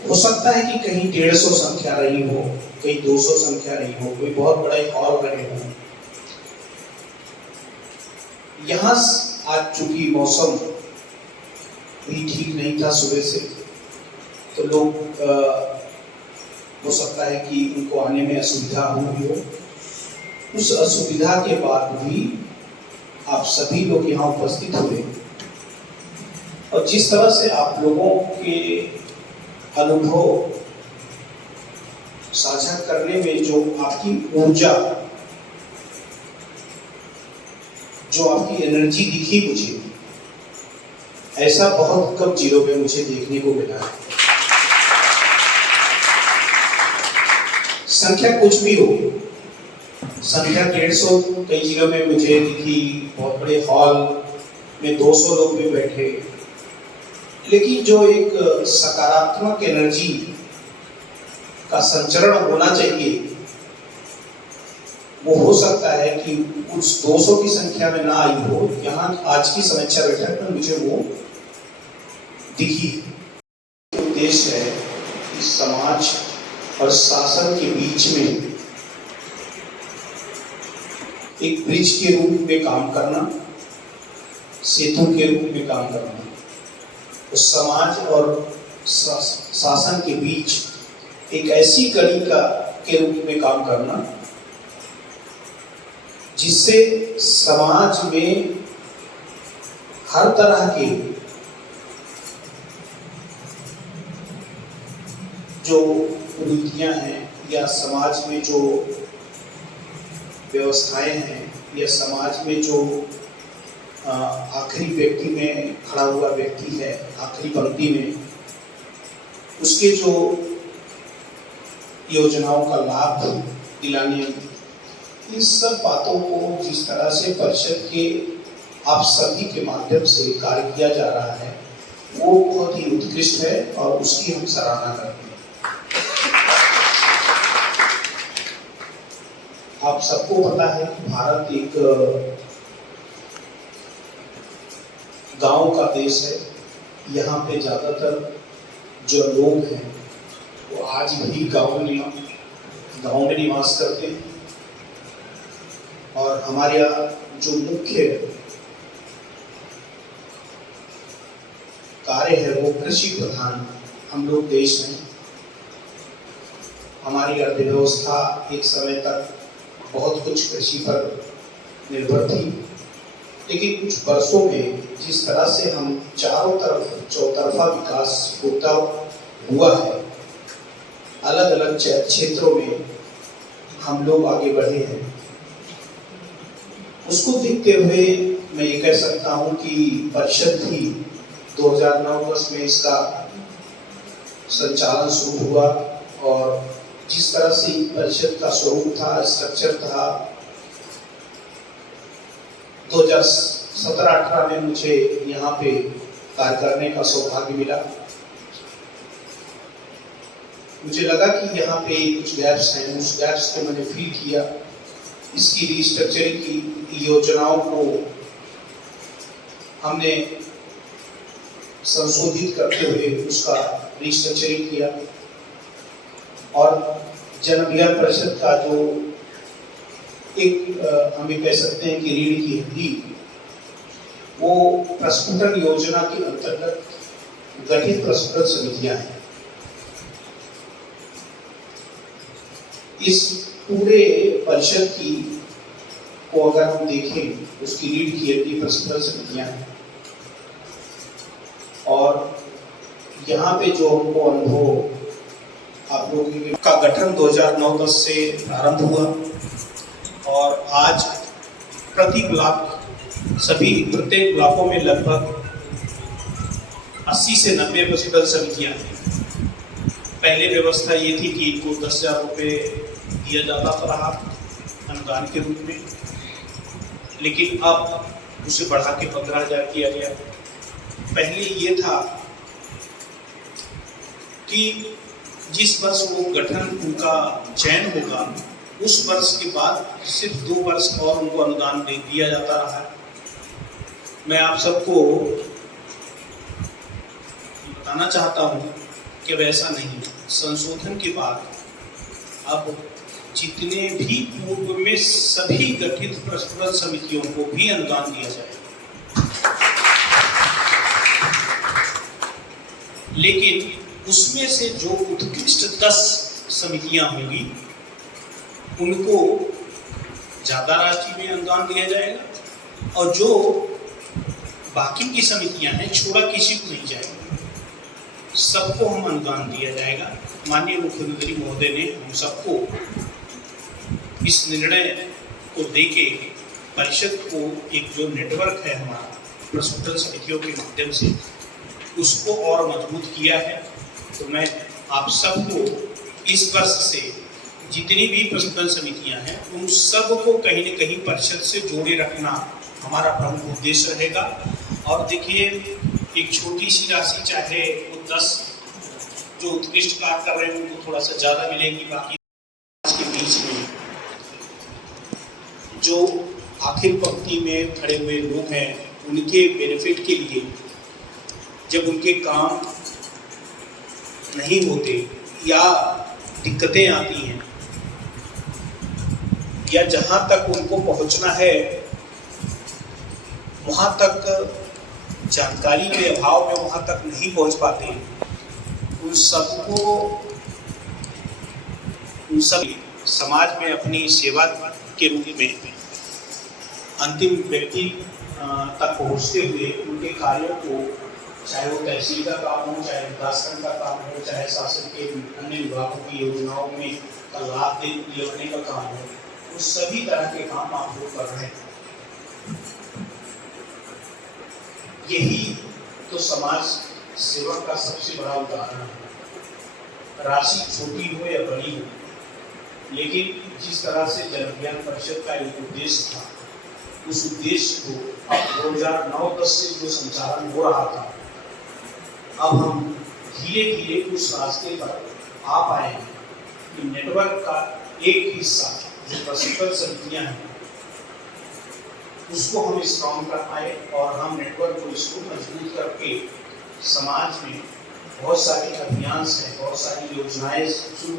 हो सकता है कि कहीं 150 संख्या रही हो, कहीं 200 संख्या रही हो, कोई बहुत बड़ा हॉल बने हो। यहाँ आज चूंकि मौसम भी ठीक नहीं था सुबह से, तो लोग हो सकता है कि उनको आने में असुविधा हुई हो। उस असुविधा के बाद भी आप सभी लोग यहाँ उपस्थित हुए और जिस तरह से आप लोगों के अनुभव साझा करने में जो आपकी ऊर्जा, जो आपकी एनर्जी दिखी मुझे, ऐसा बहुत कम जिलों में मुझे देखने को मिला है। संख्या कुछ भी हो, संख्या 150 कई जिलों में मुझे दिखी, बहुत बड़े हॉल में 200 लोग भी बैठे, लेकिन जो एक सकारात्मक एनर्जी का संचरण होना चाहिए वो हो सकता है कि उस 200 की संख्या में ना आई हो। यहाँ आज की समीक्षा बैठक में मुझे वो दिखी। उद्देश्य है कि समाज और शासन के बीच में एक ब्रिज के रूप में काम करना, सेतु के रूप में काम करना, उस समाज और शासन के बीच एक ऐसी कड़ी के रूप में काम करना जिससे समाज में हर तरह के जो रीतियां हैं या समाज में जो व्यवस्थाएं हैं या समाज में जो आखिरी व्यक्ति में खड़ा हुआ व्यक्ति है, आखिरी पंक्ति में, उसके जो योजनाओं का लाभ दिलाने, इन सब बातों को जिस तरह से परिषद के आप सभी के माध्यम से कार्य किया जा रहा है वो बहुत ही उत्कृष्ट है और उसकी हम सराहना करते हैं। आप सबको पता है कि भारत एक गांव का देश है। यहाँ पे ज्यादातर जो लोग हैं वो आज भी गांव में निवास करते हैं और हमारे यहाँ जो मुख्य कार्य है वो कृषि प्रधान हम लोग देश में। हमारी अर्थव्यवस्था एक समय तक बहुत कुछ कृषि पर निर्भर थी, लेकिन कुछ वर्षों में जिस तरह से हम चारों तरफ चौतरफा विकास होता हुआ है, अलग अलग क्षेत्रों में हम लोग आगे बढ़े हैं, उसको देखते हुए मैं ये कह सकता हूँ कि परिषद भी 2009-10 में इसका संचालन शुरू हुआ और जिस तरह से परिषद का स्वरूप था, स्ट्रक्चर था, 2017-18 में मुझे यहाँ पे कार्य करने का सौभाग्य मिला। मुझे लगा कि यहाँ पे कुछ गैप्स हैं, उस गैप्स को मैंने फिल किया। इसकी रिस्ट्रक्चरिंग की योजनाओं को हमने संशोधित करते हुए उसका रिस्ट्रक्चरिंग किया और जन अभियान परिषद का जो एक हम ये कह सकते हैं कि रीढ़ की हड्डी, वो प्रस्फुटन योजना के अंतर्गत गठित प्रस्फुटन समितियां हैं। इस पूरे परिषद की को अगर हम देखें, उसकी रीढ़ की हड्डी प्रस्फुटन समितियां हैं और यहाँ पे जो हमको अनुभव आप लोगों का गठन 2009-10 से प्रारंभ हुआ और आज प्रति ब्लॉक प्रत्येक ब्लॉकों में लगभग 80 से 90 प्रस्फुटन समितियां हैं। पहले व्यवस्था ये थी कि इनको 10,000 रुपये दिया जाता रहा अनुदान के रूप में, लेकिन अब उसे बढ़ा के 15,000 किया गया। पहले ये था कि जिस वर्ष वो गठन उनका चयन होगा, उस वर्ष के बाद सिर्फ 2 वर्ष और उनको अनुदान दे दिया जाता रहा है। मैं आप सबको बताना चाहता हूँ कि वैसा नहीं। संशोधन के बाद अब जितने भी पूर्व में सभी गठित प्रस्फुटन समितियों को भी अनुदान दिया जाएगा, लेकिन उसमें से जो उत्कृष्ट 10 समितियां होंगी उनको ज्यादा राशि में अनुदान दिया जाएगा और जो बाकी की समितियां हैं, छोड़ा किसी को नहीं जाएगा, सबको हम अनुदान दिया जाएगा। माननीय मुख्यमंत्री महोदय ने हम सबको इस निर्णय को देके परिषद को एक जो नेटवर्क है हमारा प्रस्फुटन समितियों के माध्यम से, उसको और मजबूत किया है। तो मैं आप सबको इस वर्ष से जितनी भी प्रस्फुटन समितियां हैं उन सब को कहीं न कहीं परिषद से जोड़े रखना हमारा प्रमुख उद्देश्य रहेगा। और देखिए, एक छोटी सी राशि चाहे वो 10 जो उत्कृष्ट कार्य कर रहे हैं उनको थोड़ा सा ज़्यादा मिलेगी, बाकी के बीच में जो आखिर पंक्ति में खड़े हुए लोग हैं उनके बेनिफिट के लिए जब उनके काम नहीं होते या दिक्कतें आती हैं या जहां तक उनको पहुंचना है वहां तक जानकारी के अभाव में वहां तक नहीं पहुंच पाते, उन सब समाज में अपनी सेवा के रूप में अंतिम व्यक्ति तक पहुंचते हुए उनके कार्यों को, चाहे वो तहसील का काम हो, चाहे विकासखंड का काम हो, चाहे शासन के अन्य विभागों की योजनाओं में का लाभ लेने का काम हो, उस सभी तरह के काम आप लोग कर रहे हैं। यही तो समाज सेवा का सबसे बड़ा उदाहरण है। राशि छोटी हो या बड़ी हो, लेकिन जिस तरह से जन अभियान परिषद का एक उद्देश्य था, उस उद्देश्य को अब 2009-10 से जो संचालन हो रहा था, अब हम धीरे धीरे उस रास्ते पर आ पाए हैं कि नेटवर्क का एक हिस्सा जो प्रस्फुटन समितियां हैं उसको हम स्ट्रॉन्ग कर पाए और हम नेटवर्क को इसको मजबूत करके समाज में बहुत सारे अभियान हैं, बहुत सारी योजनाएं शुरू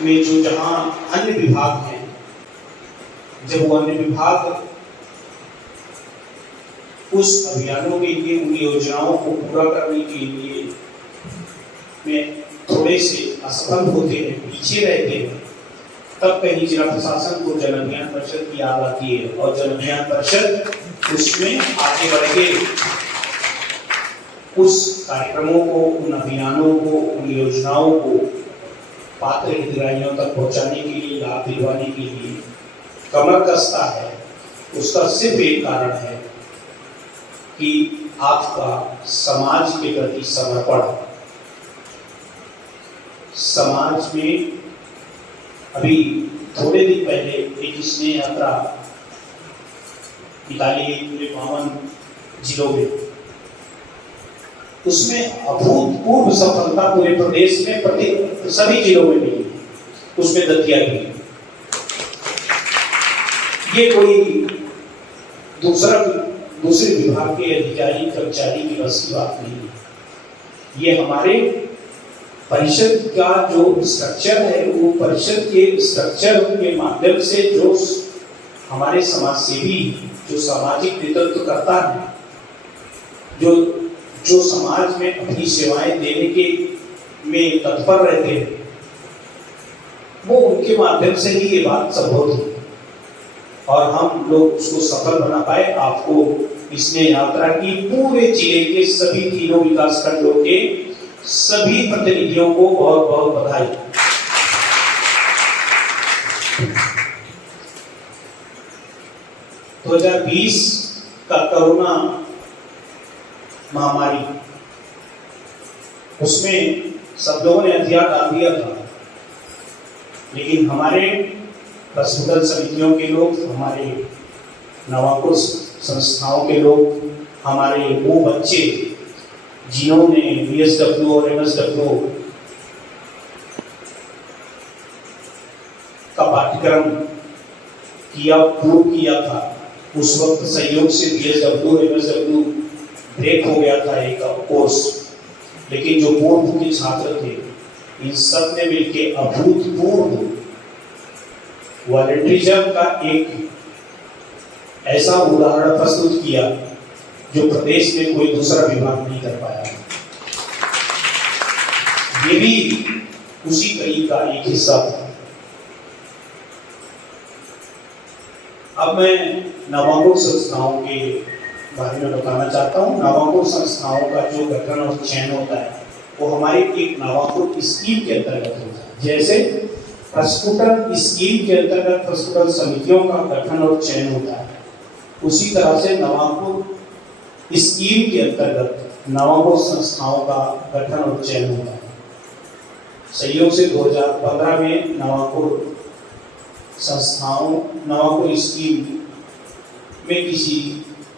में जो जहां अन्य विभाग हैं, जब वो अन्य विभाग उस अभियानों के लिए, उन योजनाओं को पूरा करने के लिए में थोड़े से असफल होते हैं, पीछे रहते हैं, तब कहीं जिला प्रशासन को जन अभियान परिषद की याद आती है और जन अभियान परिषद उसमें आगे बढ़ के उस कार्यक्रमों को, उन अभियानों को, उन योजनाओं को पात्र हितग्राहियों तक पहुंचाने के लिए, लाभ दिलवाने के लिए कमर कसता है। उसका सिर्फ एक कारण है कि आपका समाज के प्रति समर्पण। समाज में अभी थोड़े दिन पहले एक स्नेह यात्रा निकाली गई पूरे 52 जिलों में। उसमें अभूतपूर्व सफलता पूरे प्रदेश में सभी जिलों में मिली, उसमें दतिया भी। ये कोई दूसरे विभाग के अधिकारी कर्मचारी की बस की बात नहीं है। ये हमारे परिषद का जो स्ट्रक्चर है, वो परिषद के स्ट्रक्चर के माध्यम से जो हमारे समाज सेवी, जो सामाजिक नेतृत्व करता है, जो समाज में अपनी सेवाएं देने के में तत्पर रहते हैं, वो उनके माध्यम से ही ये बात संभव थी और हम लोग उसको सफल बना पाए। आपको इसने यात्रा की पूरे जिले के सभी तीनों विकास खंडों के सभी प्रतिनिधियों को बहुत बहुत बधाई। तो 2020 का कोरोना महामारी, उसमें सब लोगों ने हथियार डाल दिया था, लेकिन हमारे हॉस्पिटल समितियों के लोग, हमारे नवाकुर संस्थाओं के लोग, हमारे वो बच्चे जिन्होंने BSW और MSW का पाठ्यक्रम पूर्ण किया था, उस वक्त संयोग से BSW MSW ब्रेक हो गया था एक कोर्स, लेकिन जो पूर्व के छात्र थे, इन सब ने मिलकर अभूतपूर्व वॉलंटियरिज्म का एक ऐसा उदाहरण प्रस्तुत किया जो प्रदेश में कोई दूसरा विभाग नहीं कर पाया। ये भी उसी कड़ी का एक हिस्सा था। अब मैं नवाकुर संस्थाओं के बारे में बताना चाहता हूँ। नवाकुर संस्थाओं का जो गठन और चयन होता है, वो हमारे एक नवाकुर स्कीम के अंतर्गत होता है। जैसे प्रस्फुटन स्कीम के अंतर्गत प्रस्फुटन समितियों का गठन और चयन होता है, उसी तरह से नवाकुर स्कीम के अंतर्गत नवाकुर संस्थाओं का गठन और चयन होता है। संयोग से 2015 में नवाकुर स्कीम में किसी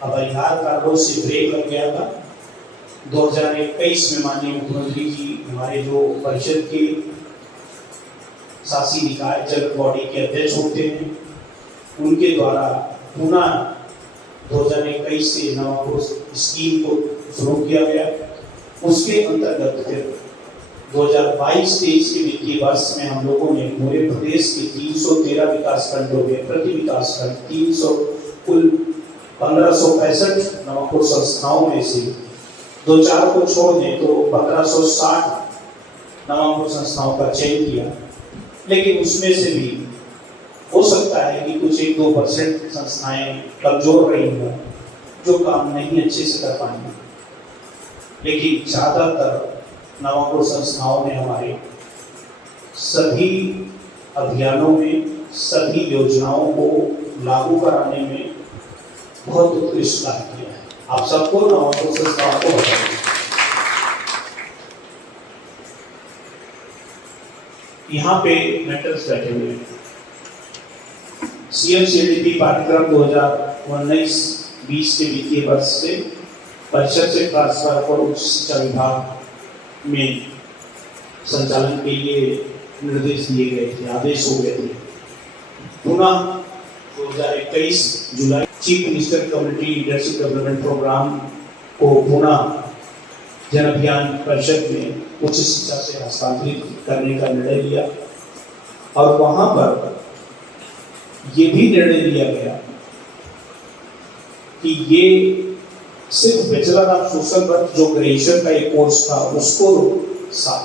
अपरिहार्य कारणों से ब्रेक लग गया था। 2021 में माननीय मुख्यमंत्री जी हमारे जो परिषद के शासी निकाय जल बॉडी के अध्यक्ष होते हैं, उनके द्वारा पुनः 2021 से नवाकुर स्कीम को शुरू किया गया। उसके अंतर्गत फिर 2022-23 के वित्तीय वर्ष में हम लोगों ने पूरे प्रदेश के 313 विकास खंडों में प्रति विकास खंड कुल 1565 नवाकुर संस्थाओं में से 2-4 को छोड़ दें तो 1560 नवाकुर संस्थाओं का चयन किया। लेकिन उसमें से भी हो सकता है कि कुछ 1-2% संस्थाएं कमजोर रही हों, जो काम नहीं अच्छे से कर पाएंगे, लेकिन ज़्यादातर नवाकुर संस्थाओं ने हमारे सभी अभियानों में, सभी योजनाओं को लागू कराने में बहुत उत्कृष्ट कार्य किया है। आप सबको नवाकुर संस्थाओं को बताइए। यहाँ पे मेंटर्स बैठे हुए हैं। CMCDP पाठ्यक्रम 2019-20 के वित्तीय वर्ष से परिषद से ट्रांसफर कर उच्च शिक्षा विभाग में संचालन के लिए निर्देश दिए गए थे, आदेश हो गए थे। पुनः 2021 जुलाई chief minister community leadership development programme को पुनः जन अभियान परिषद में उच्च शिक्षा से हस्तांतरित करने का निर्णय लिया और वहां पर ये भी निर्णय लिया गया कि ये सिर्फ बैचलर ऑफ सोशल वर्क जो ग्रेजुएशन का एक कोर्स था उसको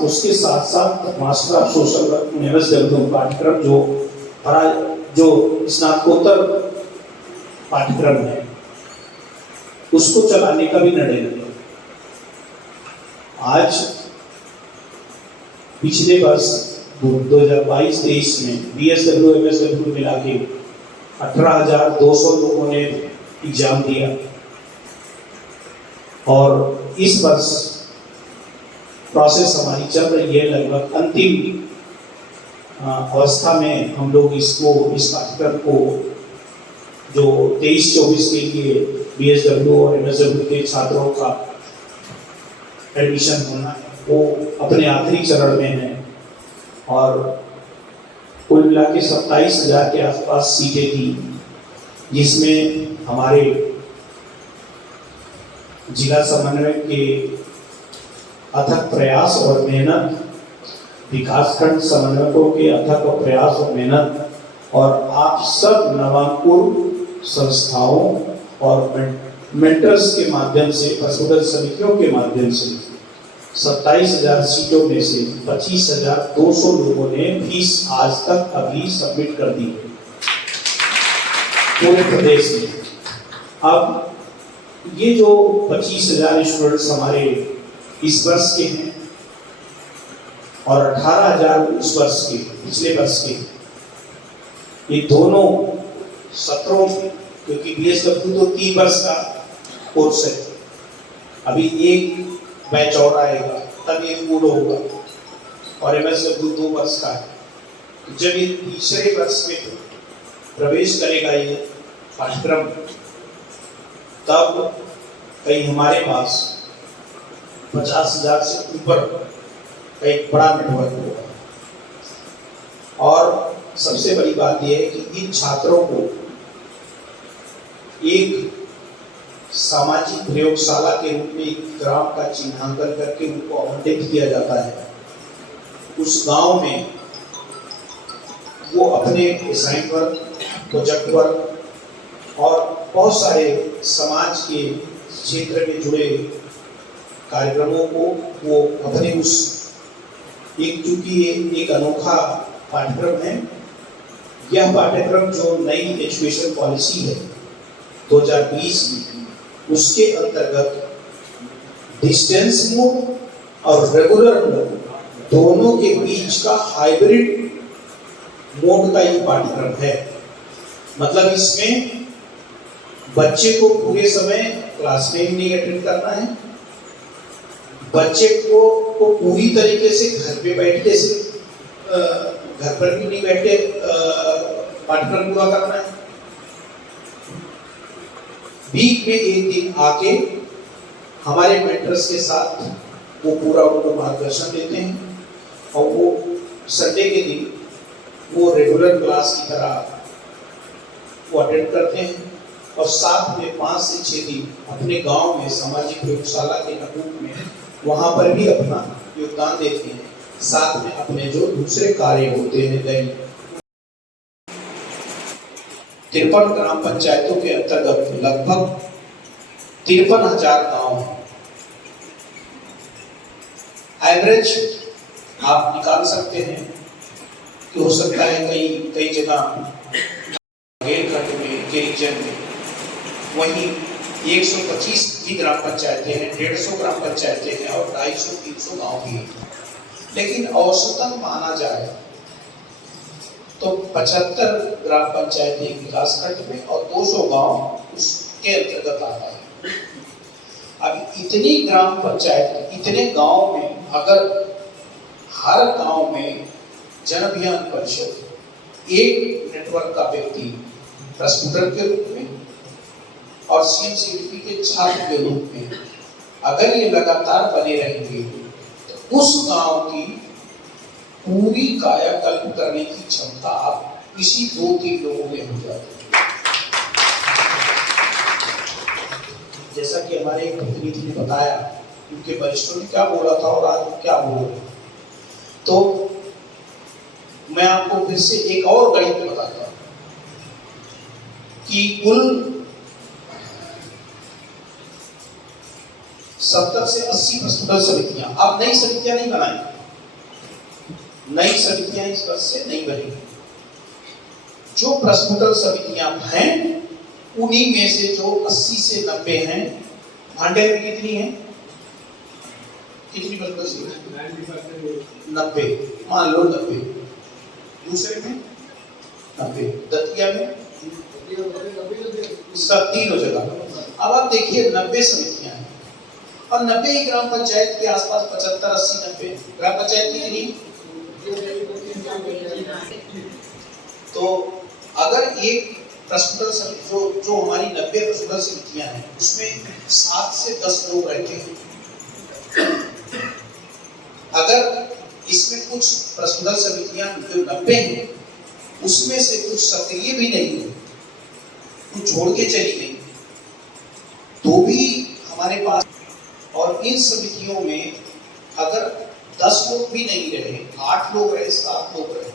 उसके साथ साथ master of social work MSW पाठ्यक्रम जो स्नातकोत्तर पाठ्यक्रम है उसको चलाने का भी निर्णय लिया। आज पिछले वर्ष 2022-23 में BSW MSW मिला के 18,200 लोगों ने एग्जाम दिया और इस वर्ष प्रोसेस हमारी चल रही है, लगभग अंतिम अवस्था में हम लोग इस पाठ्यक्रम को जो 23-24 के लिए BSW और MSW के छात्रों का एडमिशन होना है वो अपने आखिरी चरण में है और कुल मिला के 27,000 के आसपास सीटें थी, जिसमें हमारे जिला समन्वय के अथक प्रयास और मेहनत, विकासखंड समन्वयकों के अथक प्रयास और मेहनत और आप सब नवांकुर संस्थाओं और मेंटर्स के माध्यम से, प्रशोधन समितियों के माध्यम से 27,000 सीटों में से 25,200 लोगों ने फीस आज तक अभी सबमिट कर दी है पूरे प्रदेश में। अब ये जो 25,000 स्टूडेंट्स हमारे इस वर्ष के हैं और 18,000 उस वर्ष के, पिछले वर्ष के, ये दोनों सत्रों में, क्योंकि BSW तो 3 वर्ष का कोर्स है, अभी एक बैच और आएगा तब ये पूर्ण होगा और MSW 2 वर्ष का है। जब ये तीसरे वर्ष में प्रवेश करेगा ये पाठ्यक्रम, तब कहीं हमारे पास 50,000 से ऊपर का एक बड़ा नेटवर्क होगा। और सबसे बड़ी बात यह है कि इन छात्रों को एक सामाजिक प्रयोगशाला के रूप में एक ग्राम का चिन्हांकन करके उनको आवंटित किया जाता है। उस गांव में वो अपने असाइन वर्क, प्रोजेक्ट वर्क और बहुत सारे समाज के क्षेत्र में जुड़े कार्यक्रमों को वो अपने उस चूंकि एक अनोखा पाठ्यक्रम है, यह पाठ्यक्रम जो नई एजुकेशन पॉलिसी है 2020 में, उसके अंतर्गत डिस्टेंस मोड और रेगुलर मोड दोनों के बीच का हाइब्रिड मोड का ये पाठ्यक्रम है। मतलब इसमें बच्चे को पूरे समय क्लास में नहीं अटेंड करना है, बच्चे को पूरी तरीके से घर पे बैठ के घर पर भी नहीं बैठे पाठ्यक्रम पूरा करना है। वीक में एक दिन आके हमारे मेंटर्स के साथ वो पूरा उनको मार्गदर्शन देते हैं और वो संडे के दिन वो रेगुलर क्लास की तरह वो अटेंड करते हैं और साथ में 5 से 6 दिन अपने गांव में सामाजिक प्रयोगशाला के रूप में वहां पर भी अपना योगदान देते हैं, साथ में अपने जो दूसरे कार्य होते हैं दैनिक। 53 ग्राम पंचायतों के अंतर्गत लगभग 53,000 गांव हैं। एवरेज आप निकाल सकते हैं कि हो सकता है कई जगह बुंदेलखंड में, गिरिजन में, वहीं 125 भी ग्राम पंचायतें हैं, 150 ग्राम पंचायतें हैं और 250-300 गांव भी हैं। लेकिन औसतन माना जाए तो 75 ग्राम पंचायतें विकास खंड में और 200 गांव उसके अंतर्गत आता है। अब इतनी ग्राम पंचायत, इतने गांव में अगर हर गांव में जन अभियान परिषद एक नेटवर्क का व्यक्ति प्रस्फुटन के रूप में और CMCDP के छात्र के रूप में अगर ये लगातार बने रहेंगे तो उस गांव की पूरी कायाकल्प करने की क्षमता आप किसी 2-3 लोगों में हो जाती है। जैसा कि हमारे एक प्रतिनिधि ने बताया, उनके वरिष्ठों ने क्या बोला था और आज क्या बोल रहे, तो मैं आपको फिर से एक और गणित बताता हूं कि कुल 70 से 80 प्रस्फुटन समितियां, अब नई समितियां नहीं बनाई, नई समितियां इस वर्ष से नहीं बनी। जो प्रस्फुटन समितियां हैं उन्हीं में से जो 80 से 90 हैं, भांडे में कितनी है, कितनी प्रस्फुटन समितियां? 90, मान लो 90। दूसरे में 90, दतिया में सब तीनों जगह। अब आप देखिए 90 समितियां हैं और 90 ही ग्राम पंचायत के आसपास 75, 80, 90 ग्राम पंचायत कितनी? तो अगर एक प्रस्फुटन समिति जो हमारी 90 प्रस्फुटन समितियां हैं उसमें 7 से 10 लोग रहते हैं, अगर इसमें कुछ प्रस्फुटन समितियां जो 90 हैं उसमें से कुछ सक्रिय भी नहीं है, कुछ छोड़ के चली गई, तो भी हमारे पास, और इन समितियों में अगर 10 लोग भी नहीं रहे, 8 लोग रहे, 7 लोग रहे,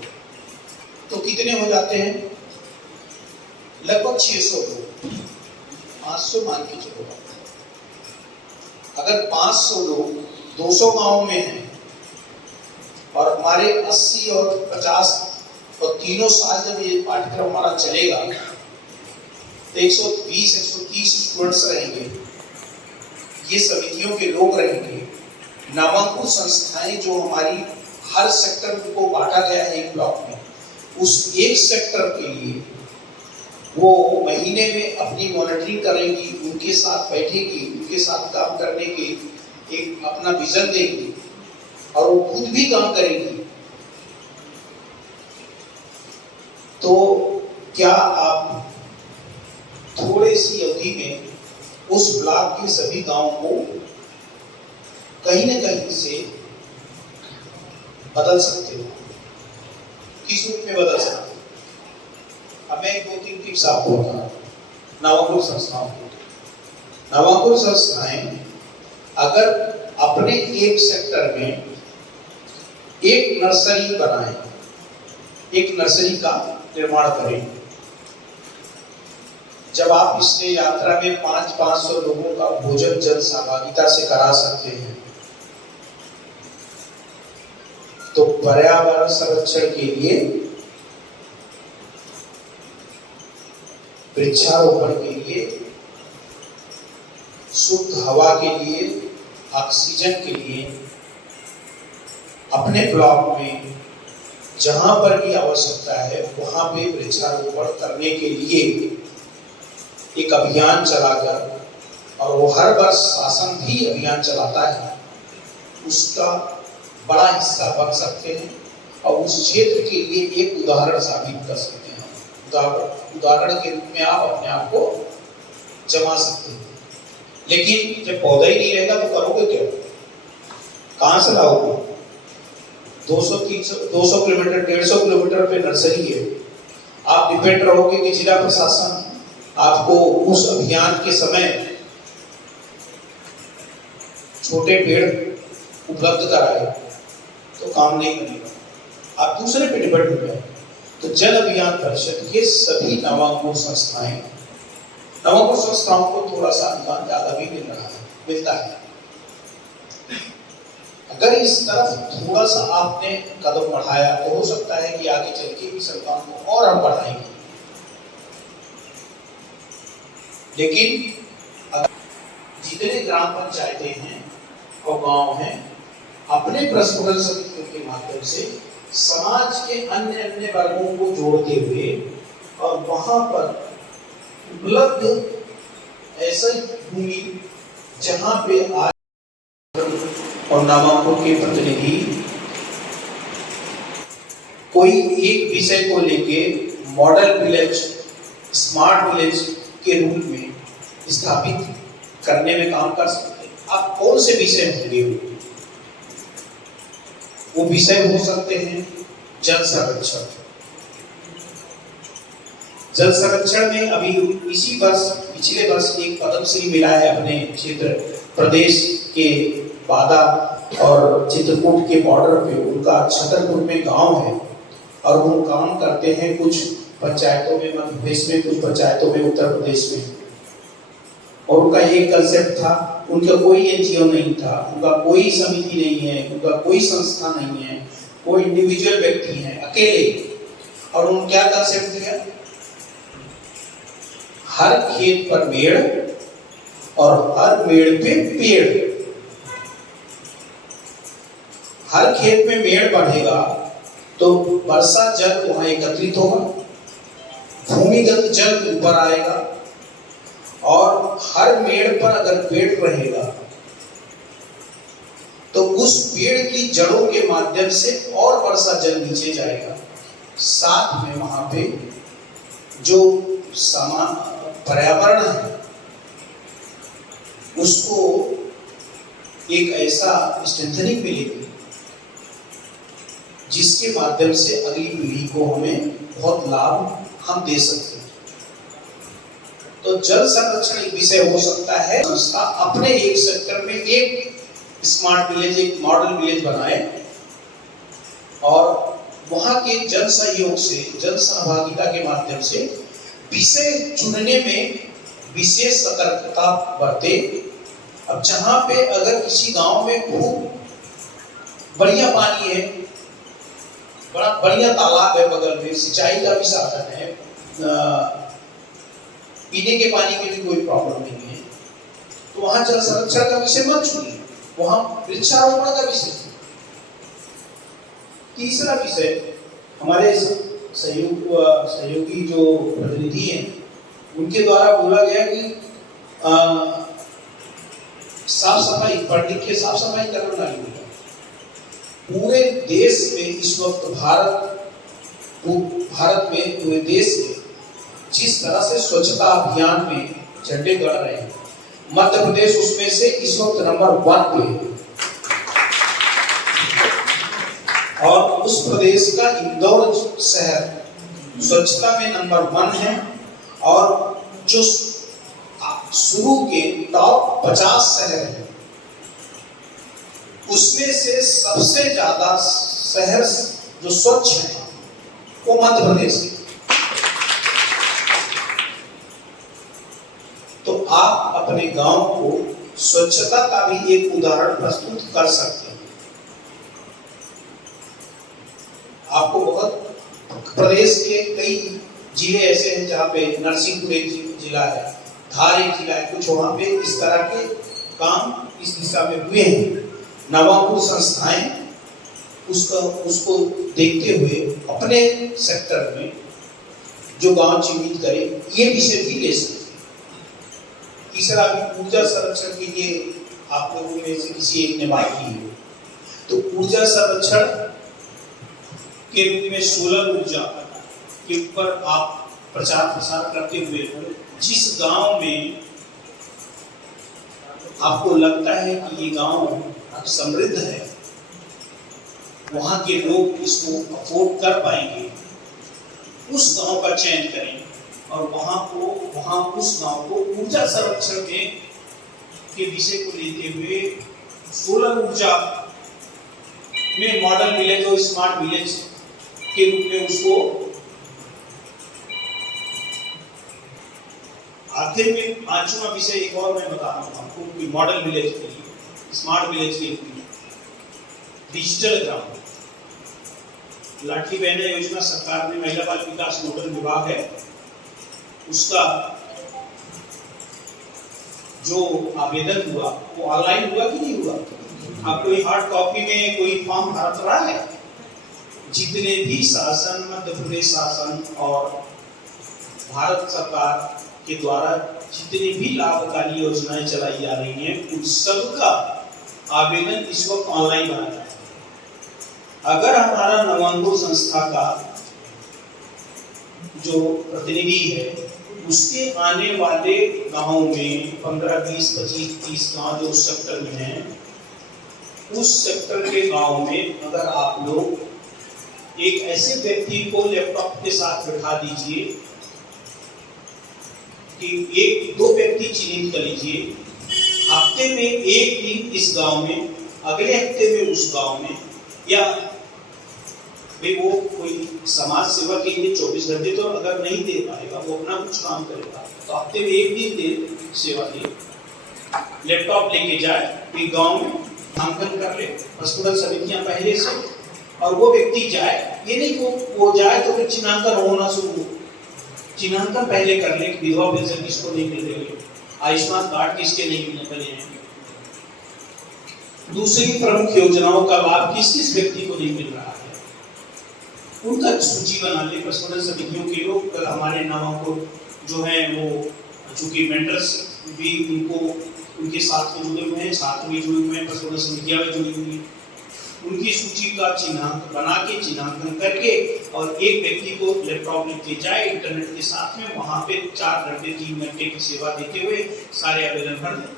तो कितने हो जाते हैं? लगभग 600 लोग, 500 मान के चलो। अगर 500 लोग 200 गांव में हैं और हमारे 80 और 50 और तीनों साल जब ये पाठ्यक्रम हमारा चलेगा तो 120, 130 स्टूडेंट्स रहेंगे, ये समितियों के लोग रहेंगे। नामांकुर संस्थाएं जो हमारी हर सेक्टर को बांटा गया है एक ब्लॉक में, उस एक सेक्टर के लिए वो महीने में अपनी मॉनिटरिंग करेंगी, उनके साथ बैठेगी, उनके साथ काम करने के एक अपना विजन देंगी और वो खुद भी काम करेंगी। तो क्या आप थोड़े सी अवधि में उस ब्लॉक के सभी गांवों को कहीं न कहीं से बदल सकते हो? किस रूप में बदल सकते हो? अब मैं 2-3 टिप्स आपको बता रहा हूं। नामांकुर संस्थाओं को, नामांकुर संस्थाएं अगर अपने एक सेक्टर में एक नर्सरी बनाएं, एक नर्सरी का निर्माण करें। जब आप पिछले यात्रा में 500 लोगों का भोजन जन सहभागिता से करा सकते हैं, तो पर्यावरण संरक्षण के लिए, वृक्षारोपण के लिए, शुद्ध हवा के लिए, ऑक्सीजन के लिए अपने ब्लॉक में जहां पर भी आवश्यकता है वहां पे वृक्षारोपण करने के लिए एक अभियान चलाकर, और वो हर वर्ष शासन भी अभियान चलाता है, उसका बड़ा हिस्सा बन सकते हैं और उस क्षेत्र के लिए एक उदाहरण साबित कर सकते हैं। उदाहरण के रूप में आप अपने आप को जमा सकते हैं। लेकिन जब पौधा ही नहीं रहेगा तो करोगे क्या? कहां से लाओगे? 200 किलोमीटर, 150 किलोमीटर पे नर्सरी है, आप डिपेंड रहोगे कि जिला प्रशासन आपको उस अभियान के समय छोटे पेड़ उपलब्ध कराए, तो काम नहीं बनेगा, आप दूसरे पे डिपेंड हो गए। तो जल अभियान परिषद, ये सभी नामांकुर संस्थाएं, नामांकुर संस्थाओं को थोड़ा सा अनुदान ज्यादा भी मिलता है। अगर इस तरफ थोड़ा सा आपने कदम बढ़ाया तो हो सकता है कि आगे चल के इस अनुदान को और हम बढ़ाएंगे। लेकिन जितने ग्राम पंचायतें हैं और गांव हैं, अपने प्रस्फुटन समितियों के माध्यम से समाज के अन्य वर्गों को जोड़ते हुए और वहां पर उपलब्ध ऐसा भूमि जहां पे आज और नामांकुर के प्रतिनिधि कोई एक विषय को लेके मॉडल विलेज, स्मार्ट विलेज के रूप में स्थापित करने में काम कर सकते हैं। आप कौन से विषय होंगे? वो विषय हो सकते हैं जल संरक्षण। जल संरक्षण में अभी इसी वर्ष, पिछले वर्ष एक पद्मश्री मिला है अपने क्षेत्र प्रदेश के बादा और चित्रकूट के बॉर्डर पे। उनका छतरपुर में गांव है और वो काम करते हैं कुछ पंचायतों में मध्य प्रदेश में, कुछ पंचायतों में उत्तर प्रदेश में। और उनका एक कंसेप्ट था, उनका कोई एनजीओ नहीं था, उनका कोई समिति नहीं है, उनका कोई संस्था नहीं है, वो इंडिविजुअल व्यक्ति हैं अकेले। और उन्होंने क्या कंसेप्ट दिया? हर खेत पर पेड़ और हर पेड़ पे पेड़। हर खेत में पेड़ बढ़ेगा तो वर्षा जल वहां एकत्रित होगा, भूमिगत जल ऊपर आएगा, और हर पेड़ पर अगर पेड़ रहेगा तो उस पेड़ की जड़ों के माध्यम से और वर्षा जल नीचे जाएगा। साथ में वहां पे जो समान पर्यावरण है उसको एक ऐसा स्ट्रेंथनिंग मिलेगी जिसके माध्यम से अगली पीढ़ी को हमें बहुत लाभ हम दे सकते हैं। तो जल संरक्षण एक विषय हो सकता है। संस्था अपने एक सेक्टर में एक स्मार्ट विलेज, एक मॉडल विलेज बनाए और वहां के जन सहयोग से, जन सहभागिता के माध्यम से विषय चुनने में विशेष सतर्कता बरते। अब जहां पे अगर किसी गांव में खूब बढ़िया पानी है, बड़ा बढ़िया तालाब है, बगल में सिंचाई का भी साधन है, पीने के पानी की भी कोई प्रॉब्लम नहीं है, तो वहां जल संरक्षण का विषय मत चुनिए, वहां वृक्षारोपण का विषय। तीसरा विषय हमारे सहयोगी जो प्रतिनिधि हैं उनके द्वारा बोला गया कि साफ सफाई, पढ़ लिख के साफ सफाई करना नहीं होगा। पूरे देश में इस वक्त भारत में पूरे देश में जिस तरह से स्वच्छता अभियान में झंडे गड़ रहे हैं, मध्य प्रदेश उसमें से इस वक्त नंबर 1 पे है। और उस प्रदेश का इंदौर शहर स्वच्छता में नंबर 1 है। और जो शुरू के टॉप 50 शहर हैं उसमें से सबसे ज्यादा शहर जो स्वच्छ है वो मध्य प्रदेश है। तो आप अपने गांव को स्वच्छता का भी एक उदाहरण प्रस्तुत कर सकते हैं। आपको बहुत प्रदेश के कई जिले ऐसे हैं जहाँ पे नरसिंहपुर एक जिला है, धार एक जिला है, कुछ वहां पे इस तरह के काम इस दिशा में हुए हैं। नवापुर संस्थाएं उसको देखते हुए अपने सेक्टर में जो गांव चिन्हित करें, ये विषय भी ले सकते हैं। तीसरा भी ऊर्जा संरक्षण के लिए आप लोगों में से किसी एक ने बात की है, तो ऊर्जा संरक्षण के रूप में सोलर ऊर्जा के ऊपर आप प्रचार प्रसार करते हुए जिस गांव में आपको लगता है कि ये गांव समृद्ध है, वहां के लोग इसको अफोर्ड कर पाएंगे, उस गांव का चयन करें और वहां उस गांव को ऊर्जा संरक्षण के विषय को लेते हुए सोलर ऊर्जा में मॉडल विलेज और स्मार्ट विलेज के रूप में उसको आखिर में 5वां विषय एक और मैं बता रहा हूँ आपको कि मॉडल विलेज के लिए, स्मार्ट विलेज के लिए डिजिटल ग्राम लाठी बहना योजना सरकार ने, महिला बाल विकास नोडल विभाग है उसका जो आवेदन हुआ वो ऑनलाइन हुआ कि नहीं हुआ? आप कोई हार्ड कॉपी में कोई फॉर्म भर रहा है? जितने भी शासन, मध्य प्रदेश शासन और भारत सरकार के द्वारा जितनी भी लाभकारी योजनाएं चलाई जा रही हैं उन सबका आवेदन इस वक्त ऑनलाइन बनाया है। अगर हमारा नवांकुर संस्था का जो प्रतिनिधि है उसके आने वाले गांव में 15, 20, 25, 30 गांव जो उस सेक्टर में हैं, उस सेक्टर के गांव में अगर आप लोग एक ऐसे व्यक्ति को लैपटॉप के साथ बैठा दीजिए कि 1-2 व्यक्ति चिन्हित कर लीजिए, हफ्ते में एक दिन इस गांव में, अगले हफ्ते में उस गांव में, या भाई वो कोई समाज सेवा के लिए 24 घंटे तो अगर नहीं दे पाएगा, वो अपना कुछ काम करेगा तो हफ्ते में एक दिन दे सेवा दे, लैपटॉप लेके जाए, एक गांव में नामांकन कर ले, प्रस्फुटन समितियां पहले से, और वो व्यक्ति जाए, ये नहीं वो जाए तो फिर चिन्हांकन होना शुरू हो। चिन्हांकन पहले कर ले, विधवा पेंशन किसको नहीं मिल रही है, आयुष्मान कार्ड किसके नहीं मिलने वाले हैं, दूसरी प्रमुख योजनाओं का लाभ किस किस व्यक्ति को नहीं मिल रहा है, उनका सूची बना ले प्रस्फुटन समितियों के लोग। हमारे नामों को जो है वो चूंकि मेंटर्स भी उनको उनके साथ में जुड़े हुए हैं, छात्र भी जुड़े हुए हैं, प्रस्फुटन समितियां भी जुड़ी हुई हैं, उनकी सूची का चिन्हांकन बना के, चिन्हांकन करके, और एक व्यक्ति को लैपटॉप लेके जाए इंटरनेट के साथ में, वहां पे 4 घंटे 3 घंटे की सेवा देते हुए सारे आवेदन भर दें।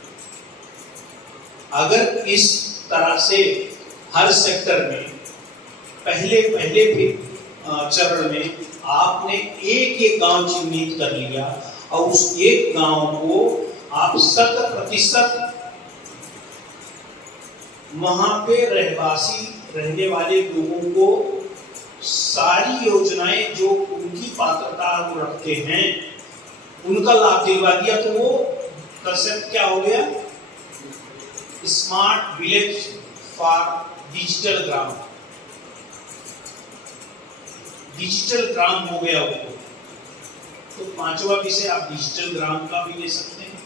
अगर इस तरह से हर सेक्टर में पहले चरण में आपने एक गांव चिन्हित कर लिया और उस एक गांव को आप 100% वहां पे रहवासी रहने वाले लोगों को सारी योजनाएं जो उनकी पात्रता वो रखते हैं उनका लाभ दिलवा दिया, तो वो कंसेप्ट क्या हो गया, स्मार्ट विलेज फॉर डिजिटल ग्राम, डिजिटल ग्राम हो गया वो। तो 5वां विषय आप डिजिटल ग्राम का भी ले सकते हैं।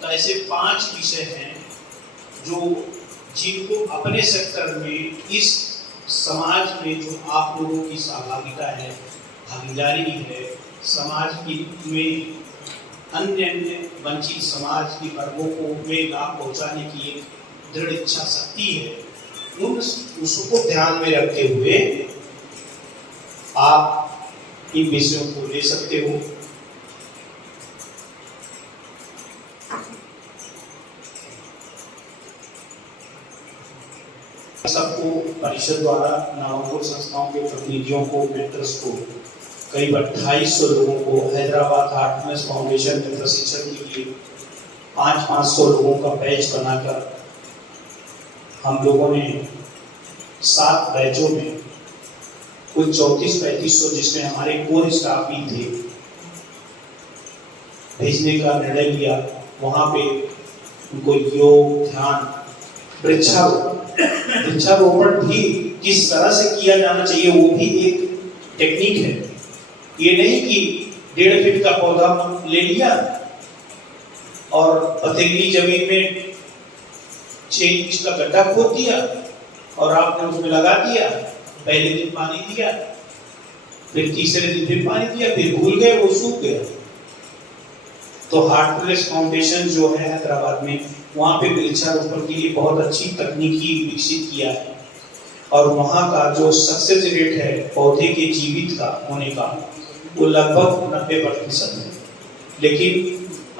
तो ऐसे 5 विषय हैं जो जिनको अपने सेक्टर में इस समाज में जो आप लोगों की सहभागिता है, भागीदारी है, समाज की में अन्य वंचित समाज की वर्गों को में लाभ पहुंचाने की एक दृढ़ इच्छा शक्ति है, उसको ध्यान में रखते हुए आप इन विषयों को ले सकते हो। सबको परिषद द्वारा नामांकुर संस्थाओं के प्रतिनिधियों को, मेंटर्स को, करीब 2800 लोगों को हैदराबाद हार्टनेस फाउंडेशन में प्रशिक्षण के लिए 500 लोगों का बैच बनाकर हम लोगों ने 7 बैचों में कुछ 34-3500 जिसमें हमारे कोर स्टाफ भी थे भेजने का निर्णय लिया। वहां पे उनको योग, ध्यान, वृक्षारोपण भी किस तरह से किया जाना चाहिए वो भी एक टेक्निक है। ये नहीं कि 1.5 फीट का पौधा ले लिया और पथरीली जमीन में 6 इंच का गड्ढा खोद दिया और आपने उसमें लगा दिया, पहले दिन पानी दिया, फिर तीसरे दिन फिर पानी दिया, फिर भूल गए, वो सूख गया। तो हार्टनेस फाउंडेशन जो है हैदराबाद में, वहाँ पे वृक्षारोपण के लिए बहुत अच्छी तकनीकी विकसित किया है और वहाँ का जो सक्सेस रेट है पौधे के जीवित का होने का वो लगभग 90% है। लेकिन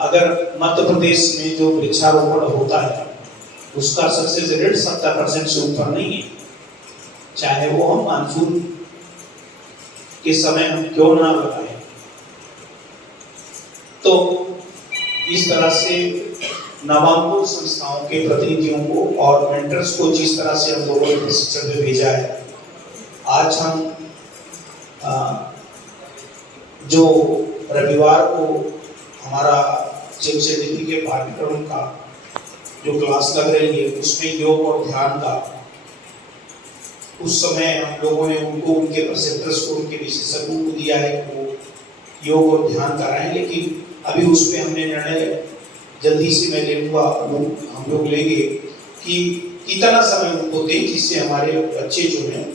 अगर मध्य प्रदेश में जो वृक्षारोपण होता है उसका सक्सेस रेट 70% से ऊपर नहीं है, चाहे वो हम मानसून के समय हम क्यों ना लगाए। तो इस तरह से नामांकुर संस्थाओं के प्रतिनिधियों को और मेंटर्स को जिस तरह से हम लोगों ने प्रशिक्षण में भेजा है, आज हम जो रविवार को हमारा चिमचेदी के पाठ्यक्रम का जो क्लास लग रही है उसमें योग और ध्यान का, उस समय हम लोगों ने उनको उनके प्रेजेंटर्स को, उनके विशेषज्ञों को दिया है कि वो योग और ध्यान कराएं। लेकिन अभी उस पर हमने निर्णय जल्दी से मैं ले लूँगा, हम लोग लेंगे कि कितना समय उनको दें जिससे हमारे बच्चे जो हैं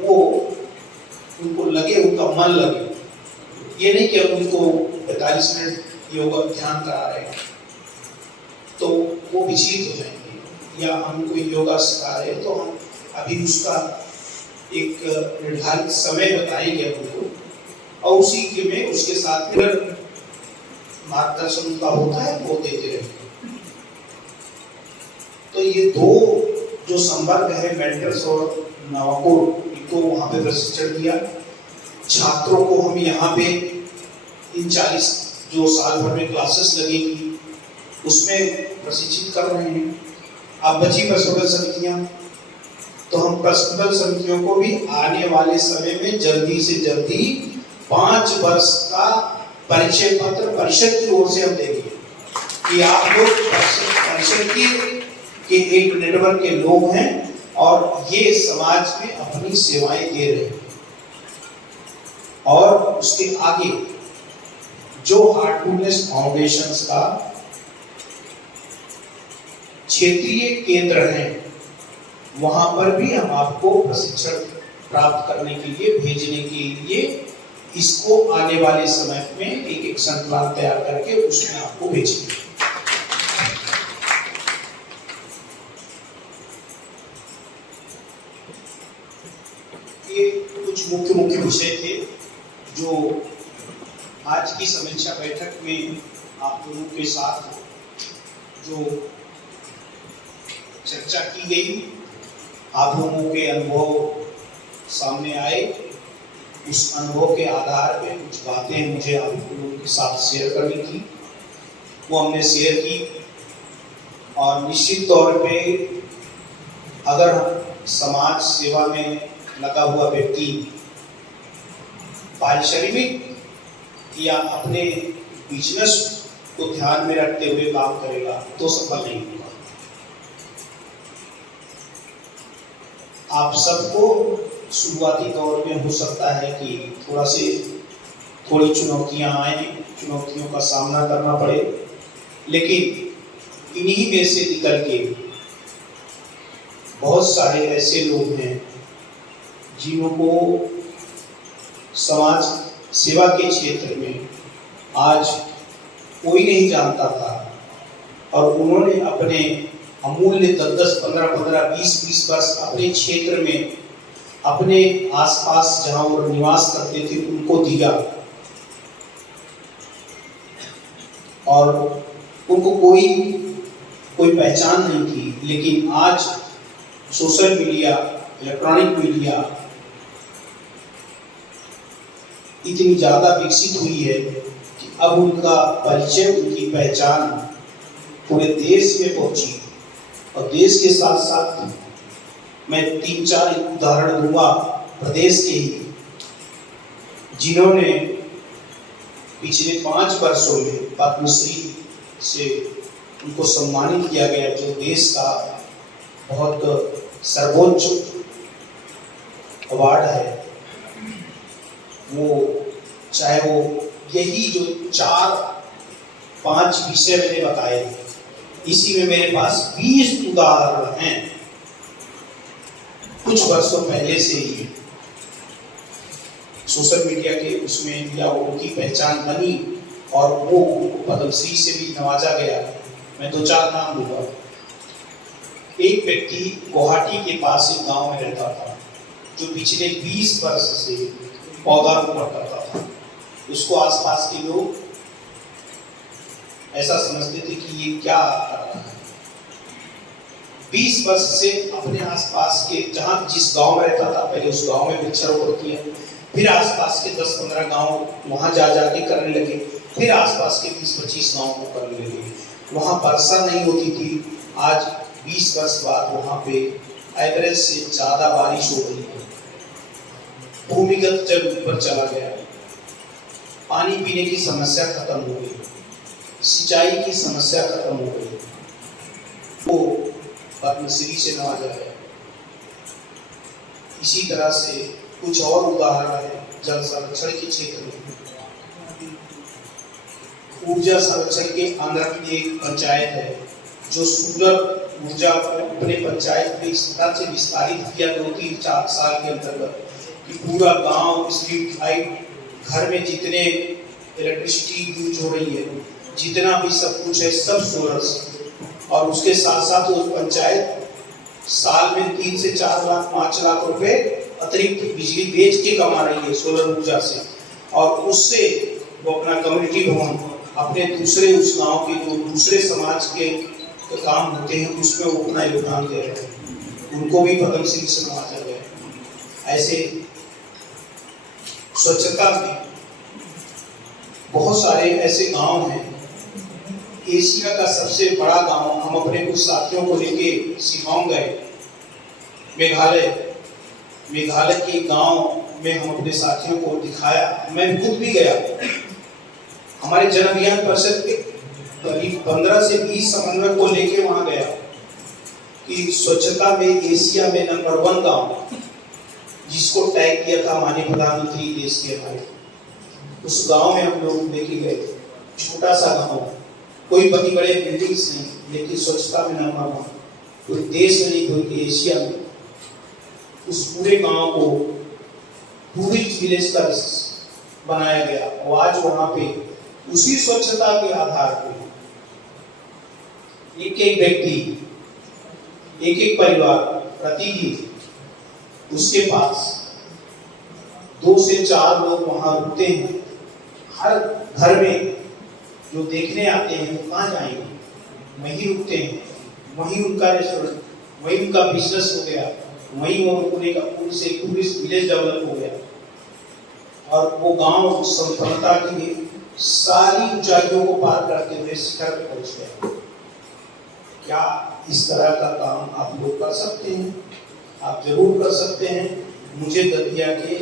वो उनको लगे, उनका मन लगे। ये नहीं कि हम उनको 45 मिनट योग ध्यान करा रहे हैं तो वो विचलित हो जाएंगे, या हम कोई योगा सिखा रहे हैं तो हम अभी उसका एक निर्धारित समय बताएंगे उनको और उसी के में उसके साथ में मार्गदर्शन का होता है वो देते रहे। तो ये 2 जो संवर्ग है मेंटर्स और नामांकुर, इनको वहाँ पे प्रशिक्षण दिया। छात्रों को हम यहाँ पे इन 40 जो साल भर में क्लासेस लगेगी उसमें प्रशिक्षित कर रहे हैं। अब बची प्रस्फुटन समितियाँ, तो हम प्रस्फुटन समितियों को भी आने वाले समय में जल्दी से जल्दी 5 वर्ष का परिचय पत्र परिषद की ओर से हम देंगे कि आप लोग परिषद के एक नेटवर्क के लोग हैं और ये समाज में अपनी सेवाएं दे रहे हैं। और उसके आगे जो हार्टफुलनेस फाउंडेशन का क्षेत्रीय केंद्र है वहां पर भी हम आपको प्रशिक्षण प्राप्त करने के लिए भेजने के लिए इसको आने वाले समय में एक एक्शन प्लान तैयार करके उसमें आपको भेजेंगे। ये कुछ मुख्य विषय थे जो आज की समीक्षा बैठक में आप लोगों के साथ जो चर्चा की गई, आप लोगों के अनुभव सामने आए। उस अनुभव के आधार पे कुछ बातें मुझे आप लोगों के साथ शेयर करनी थी, वो हमने शेयर की। और निश्चित तौर पे अगर समाज सेवा में लगा हुआ व्यक्ति पारिश्रमिक या अपने बिजनेस को ध्यान में रखते हुए काम करेगा तो सफल नहीं होगा। आप सबको शुरुआती दौर में हो सकता है कि थोड़ी चुनौतियां आए, चुनौतियों का सामना करना पड़े, लेकिन इन्हीं में से निकल के बहुत सारे ऐसे लोग हैं जिनको समाज सेवा के क्षेत्र में आज कोई नहीं जानता था और उन्होंने अपने अमूल्य 10, 15, 20 वर्ष अपने क्षेत्र में अपने आसपास जहां वो निवास करते थे उनको दिया और उनको कोई पहचान नहीं थी। लेकिन आज सोशल मीडिया, इलेक्ट्रॉनिक मीडिया इतनी ज्यादा विकसित हुई है कि अब उनका परिचय, उनकी पहचान पूरे देश में पहुंची। और देश के साथ साथ मैं 3-4 उदाहरण दूंगा प्रदेश के ही, जिन्होंने पिछले 5 वर्षों में पद्मश्री से उनको सम्मानित किया गया, जो देश का बहुत सर्वोच्च अवार्ड है। वो चाहे वो यही जो 4-5 विषय मैंने बताए, इसी में मेरे पास 20 उदाहरण हैं कुछ वर्षों पहले से ही सोशल मीडिया के उसमें या उनकी पहचान बनी और वो पद्मश्री से भी नवाजा गया। मैं 2-4 नाम दूंगा। एक व्यक्ति गुवाहाटी के पास एक गांव में रहता था जो पिछले 20 वर्ष से पौधारोपण करता था। उसको आसपास के लोग ऐसा समझते थे कि ये क्या कर रहा है। 20 वर्ष से अपने आसपास के जिस गांव में रहता था पहले उस गांव में वृक्षारोपण किया, फिर आसपास के 10-15 गांव वहां जाके करने लगे, फिर आसपास के 20-25 गांव को करने लगे। वहां वर्षा नहीं होती थी, आज 20 वर्ष बाद वहां पे एवरेज से ज्यादा बारिश हो रही है। भूमिगत जल ऊपर चला गया, पानी पीने की समस्या खत्म हो गई, सिंचाई की समस्या खत्म हो गई। वो पद्मश्री से नवाजा गया। इसी तरह से कुछ और उदाहरण है जल संरक्षण के क्षेत्र में। ऊर्जा संरक्षण के आंध्र की एक पंचायत है जो सोलर ऊर्जा अपने पंचायत में इस तरह से विस्तारित किया 2-3-4 साल के अंतर्गत कि पूरा गांव, स्ट्रीट लाइट, घर में जितने इलेक्ट्रिसिटी यूज हो रही है, जितना भी सब कुछ है, सब सोलर से। और उसके साथ साथ उस पंचायत साल में 3 से 4 लाख 5 लाख रुपए अतिरिक्त बिजली बेच के कमा रही है सोलर ऊर्जा से। और उससे वो अपना कम्युनिटी भवन, अपने दूसरे उस गांव के जो दूसरे समाज के काम होते हैं उसमें वो अपना योगदान दे रहे हैं। उनको भी पद्मश्री से नवाजा गया। ऐसे स्वच्छता में बहुत सारे ऐसे गांव हैं। एशिया का सबसे बड़ा गांव, हम अपने कुछ साथियों को लेके शिलांग गए, मेघालय के गांव में हम अपने साथियों को दिखाया। मैं खुद भी गया हमारे जन अभियान परिषद के करीब 15 से 20 समन्वय को लेके वहां गया कि स्वच्छता में एशिया में नंबर 1 गांव, जिसको टैग किया था माननीय प्रधानमंत्री देश के हमारे, उस गांव में हम लोग लेके गए। छोटा सा गांव, कोई बड़ी बड़े बिल्डिंग्स नहीं, लेकिन स्वच्छता में नंबर 1, कोई देश में नहीं कोई एशिया में। उस पूरे गांव को टूरिस्ट विलेज का बनाया गया और आज वहां पे उसी स्वच्छता के आधार पे एक एक व्यक्ति, एक एक परिवार प्रतिदिन उसके पास 2 से 4 लोग वहां रुकते हैं। हर घर में जो देखने आते हैं वो कहाँ जाएंगे, वहीं रुकते हैं, वहीं उनका रेस्टोरेंट, वहीं उनका बिजनेस हो गया, वहीं वो रुकने का उनसे टूरिस्ट विलेज डेवलप हो गया और वो गांव संपन्नता की सारी ऊंचाइयों को पार करते हुए शिखर पर पहुंच गया। क्या इस तरह का काम आप लोग कर सकते हैं? आप जरूर कर सकते हैं। मुझे दतिया के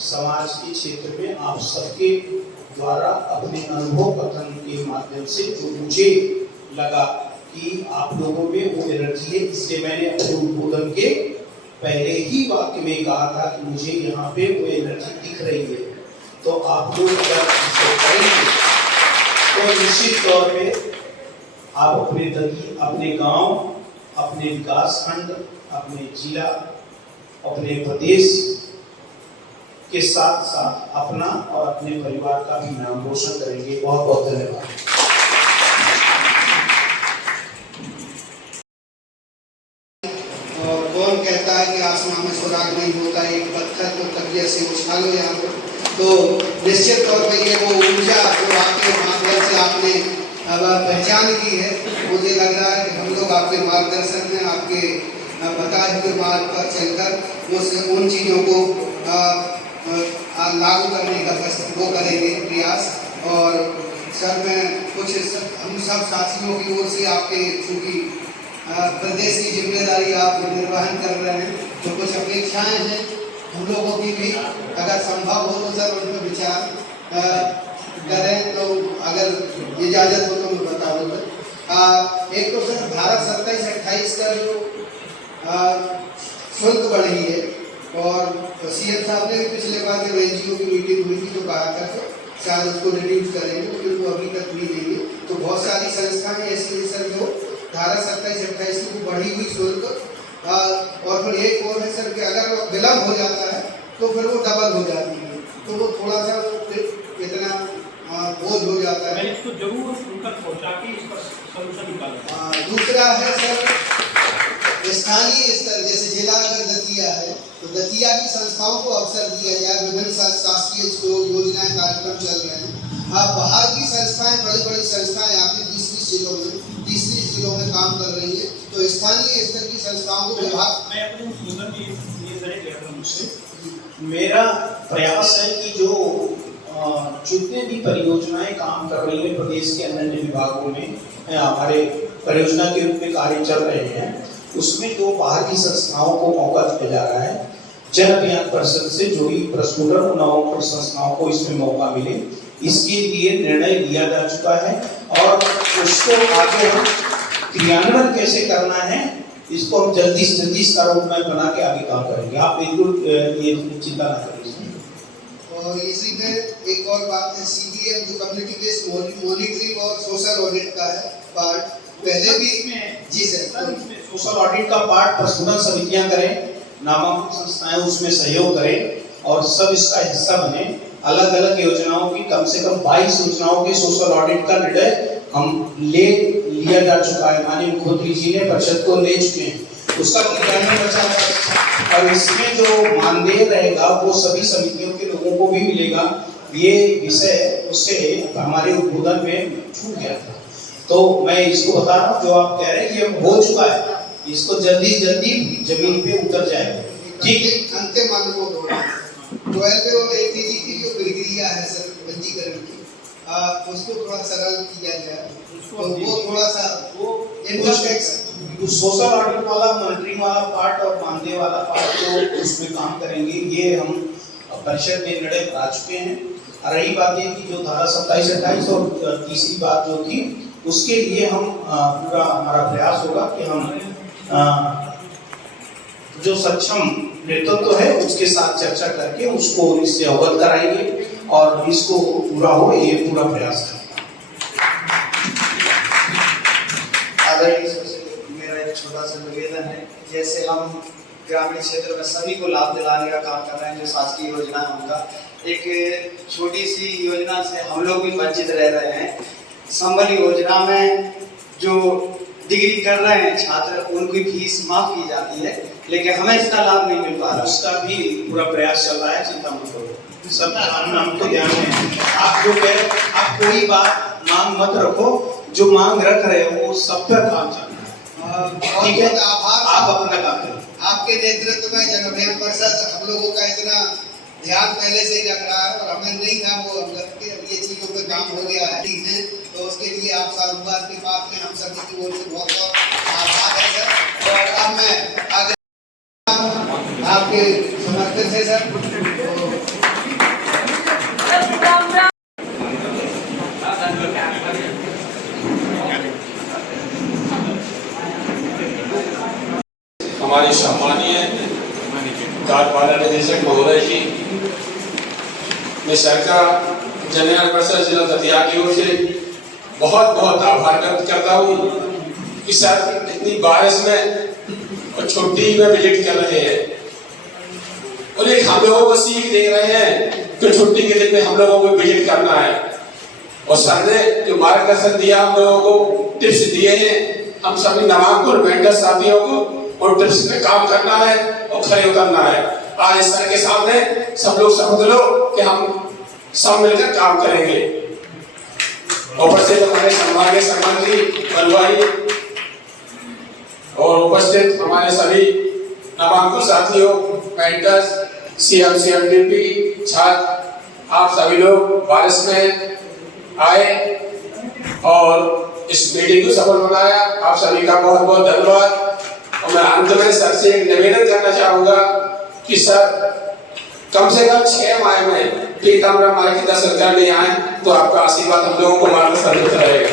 समाज के क्षेत्र में आप सबके द्वारा अपने अनुभव कथन के माध्यम से जो मुझे लगा कि आप लोगों में वो एनर्जी है, इसलिए मैंने अपने उद्बोधन के पहले ही वाक्य में कहा था कि मुझे यहाँ पे वो एनर्जी दिख रही है। तो आप लोग अगर इसे करेंगे तो निश्चित तौर पे आप अपने गांव, अपने विकास खंड, अपने जिला, अपने प्रदेश के साथ साथ अपना और अपने परिवार का भी नाम रोशन करेंगे। बहुत बहुत धन्यवाद। और कौन कहता है कि आसमान में सुराग नहीं होता, एक पत्थर को तकिया से उछालो यहाँ पर, तो निश्चित तौर पर ये वो ऊर्जा जो आपके माध्यम से आपने अब पहचान की है, मुझे लग रहा है कि हम लोग आपके मार्गदर्शन में, आपके बताए हुए मार्ग पर चलकर उन चीज़ों को लागू करने का वो करेंगे प्रयास। और सर मैं कुछ हम सब साथियों की ओर से आपके चूँकि प्रदेश की जिम्मेदारी आप निर्वहन कर रहे हैं, तो कुछ अपेक्षाएं हैं हम लोगों की भी, अगर संभव हो तो सर उन पर विचार करें। तो अगर इजाज़त हो तो मैं बता दूँ। एक तो सर धारा 27-28 का जो शुल्क बढ़ी है, और सीएम साहब ने पिछले बार जब एनजीओ की मीटिंग हुई थी तो कहा था कि शायद उसको रिड्यूस करेंगे, तो फिर वो अभी तक नहीं देंगे। तो बहुत सारी संस्थाएं ऐसी हैं सर जो धारा 27-28 की बढ़ी हुई शुल्क, और फिर एक और है सर कि अगर विलम्ब हो जाता है तो फिर वो डबल हो जाती है, तो वो थोड़ा सा इतना बोझ हो जाता है। इसको जरूर उनका पहुंचा के इसका सलूशन निकालें। दूसरा है सर स्थानीय स्तर, जैसे जिला अगर दतिया है तो दतिया की संस्थाओं को अवसर दिया जाए। विभिन्न शासकीय योजनाएं कार्यक्रम चल रहे हैं, बाहर की संस्थाएं, बड़ी बड़ी संस्थाएं आपके 30 जिलों में काम कर रही है, तो स्थानीय स्तर की संस्थाओं को विभाग मेरा प्रयास है कि जो जितने भी परियोजनाएं काम कर रही है प्रदेश के अन्य विभागों में, हमारे परियोजना के रूप में कार्य चल रहे हैं, उसमें जो बाहर की संस्थाओं को मौका दिया जा रहा है, जन अभियान परिषद से जुड़ी प्रस्फुटन उन्नयन संस्थाओं को इसमें मौका मिले, इसके लिए निर्णय लिया जा चुका है। और उसको आगे हम क्रियान्वयन कैसे करना है, इसको हम जल्दी से जल्दी इसका रोड मैप बना के आगे काम करेंगे। आप बिल्कुल ये चिंता न करें। और इसी में एक और बात है, CBM जो कम्युनिटी बेस्ड मॉनिटरिंग और सोशल ऑडिट का है पार्ट, पहले भी जी सर सोशल ऑडिट का पार्ट प्रस्फुटन समितियां करें, नामांकित संस्थाएं उसमें सहयोग करें और सब इसका हिस्सा बने। अलग अलग योजनाओं की कम से कम 22 योजनाओं के सोशल ऑडिट का निर्णय हम लिया जा चुका है, माननीय मुख्यमंत्री जी ने परिषद को ले चुके हैं, उसका क्रियान्वयन बचा है। और इसमें जो मानदेय रहेगा वो सभी समितियों के लोगों को भी मिलेगा। ये विषय उससे हमारे उद्बोधन में छूट गया था, तो मैं इसको बता रहा हूँ, जो आप कह रहे हैं कि हो चुका है, इसको जल्दी जल्दी जमीन पे उतर जाएगा। ठीक है, अंतिम मानकों 12 और 80 की जो प्रक्रिया है सर पंजीकरण की, उसको थोड़ा सरल किया जाए, तो वो थोड़ा सा सोशल ऑडिट वाला, मॉनिटरिंग वाला पार्ट और मानदेय वाला पार्ट जो उसमें काम करेंगे, ये हम परिषद में निर्णय आ चुके हैं। रही बात ये कि जो धारा 27, 28 और तीसरी बात जो थी, उसके लिए हम पूरा हमारा प्रयास होगा कि हम जो सक्षम नेतृत्व है उसके साथ चर्चा करके उसको इससे अवगत कराएंगे और इसको पूरा हो, ये पूरा प्रयास करेंगे। आदरणीय मेरा एक छोटा सा निवेदन है, जैसे हम ग्रामीण क्षेत्र में सभी को लाभ दिलाने का काम कर रहे हैं, जो शासकीय योजना है उनका, एक छोटी सी योजना से हम लोग भी वंचित रह रहे हैं। संबल योजना में जो डिग्री कर रहे हैं छात्र, उनकी फीस माफ की जाती है, लेकिन हमें इसका लाभ नहीं मिल पा रहा। उसका भी पूरा प्रयास चल रहा है, चिंता मत करो, सब हमको ध्यान में। आप जो कह रहे, आप कोई बात मांग मत रखो, जो मांग रख रहे हो वो सब पर काम चल रहा है, ठीक है? आप अपना काम करें। आपके नेतृत्व में जन अभियान परिषद हम लोगों का इतना ध्यान पहले से ही रख रहा है और हमें नहीं था वो, अब ये चीजों पे काम हो गया है, ठीक है? तो उसके लिए आप साधुवाद के पात्र हैं, हम सभी की ओर से बहुत बहुत आभार है सर। और अब मैं आगे आपके समर्थन से सर हमारे सम्मानीय कार्यपालन निदेशक महोदय जी, मैं सरकार जनरल परिषद जिला दतिया की ओर से बहुत बहुत आभार व्यक्त करता हूँ कि सर इतनी बारिश में और छुट्टी में विजिट कर रहे हैं और एक हम लोगों को सीख दे रहे हैं कि छुट्टी के दिन में हम लोगों को विजिट करना है। और सर ने जो मार्गदर्शन दिया, हम लोगों को टिप्स दिए हैं, हम सभी नामांकुर मेंटर साथियों को और टिप्स पे काम करना है और खड़े उतरना है। आज इस सर के सामने सब लोग समझ लो कि हम सब मिलकर काम करेंगे। उपस्थित हमारे सम्मानीय मंत्री बलवाई और उपस्थित हमारे सभी नामांकुर साथियों, मेंटर्स, CMCMDP छात्र, आप सभी लोग बारिश में आए और इस मीटिंग को सफल बनाया, आप सभी का बहुत बहुत धन्यवाद। और मैं अंत में सर से एक निवेदन करना चाहूंगा कि सर कम से कम 6 माह में पीताम्बरा माई की दर्शन करने आए तो आपका आशीर्वाद हम लोगों को मार्गदर्शन देता रहेगा।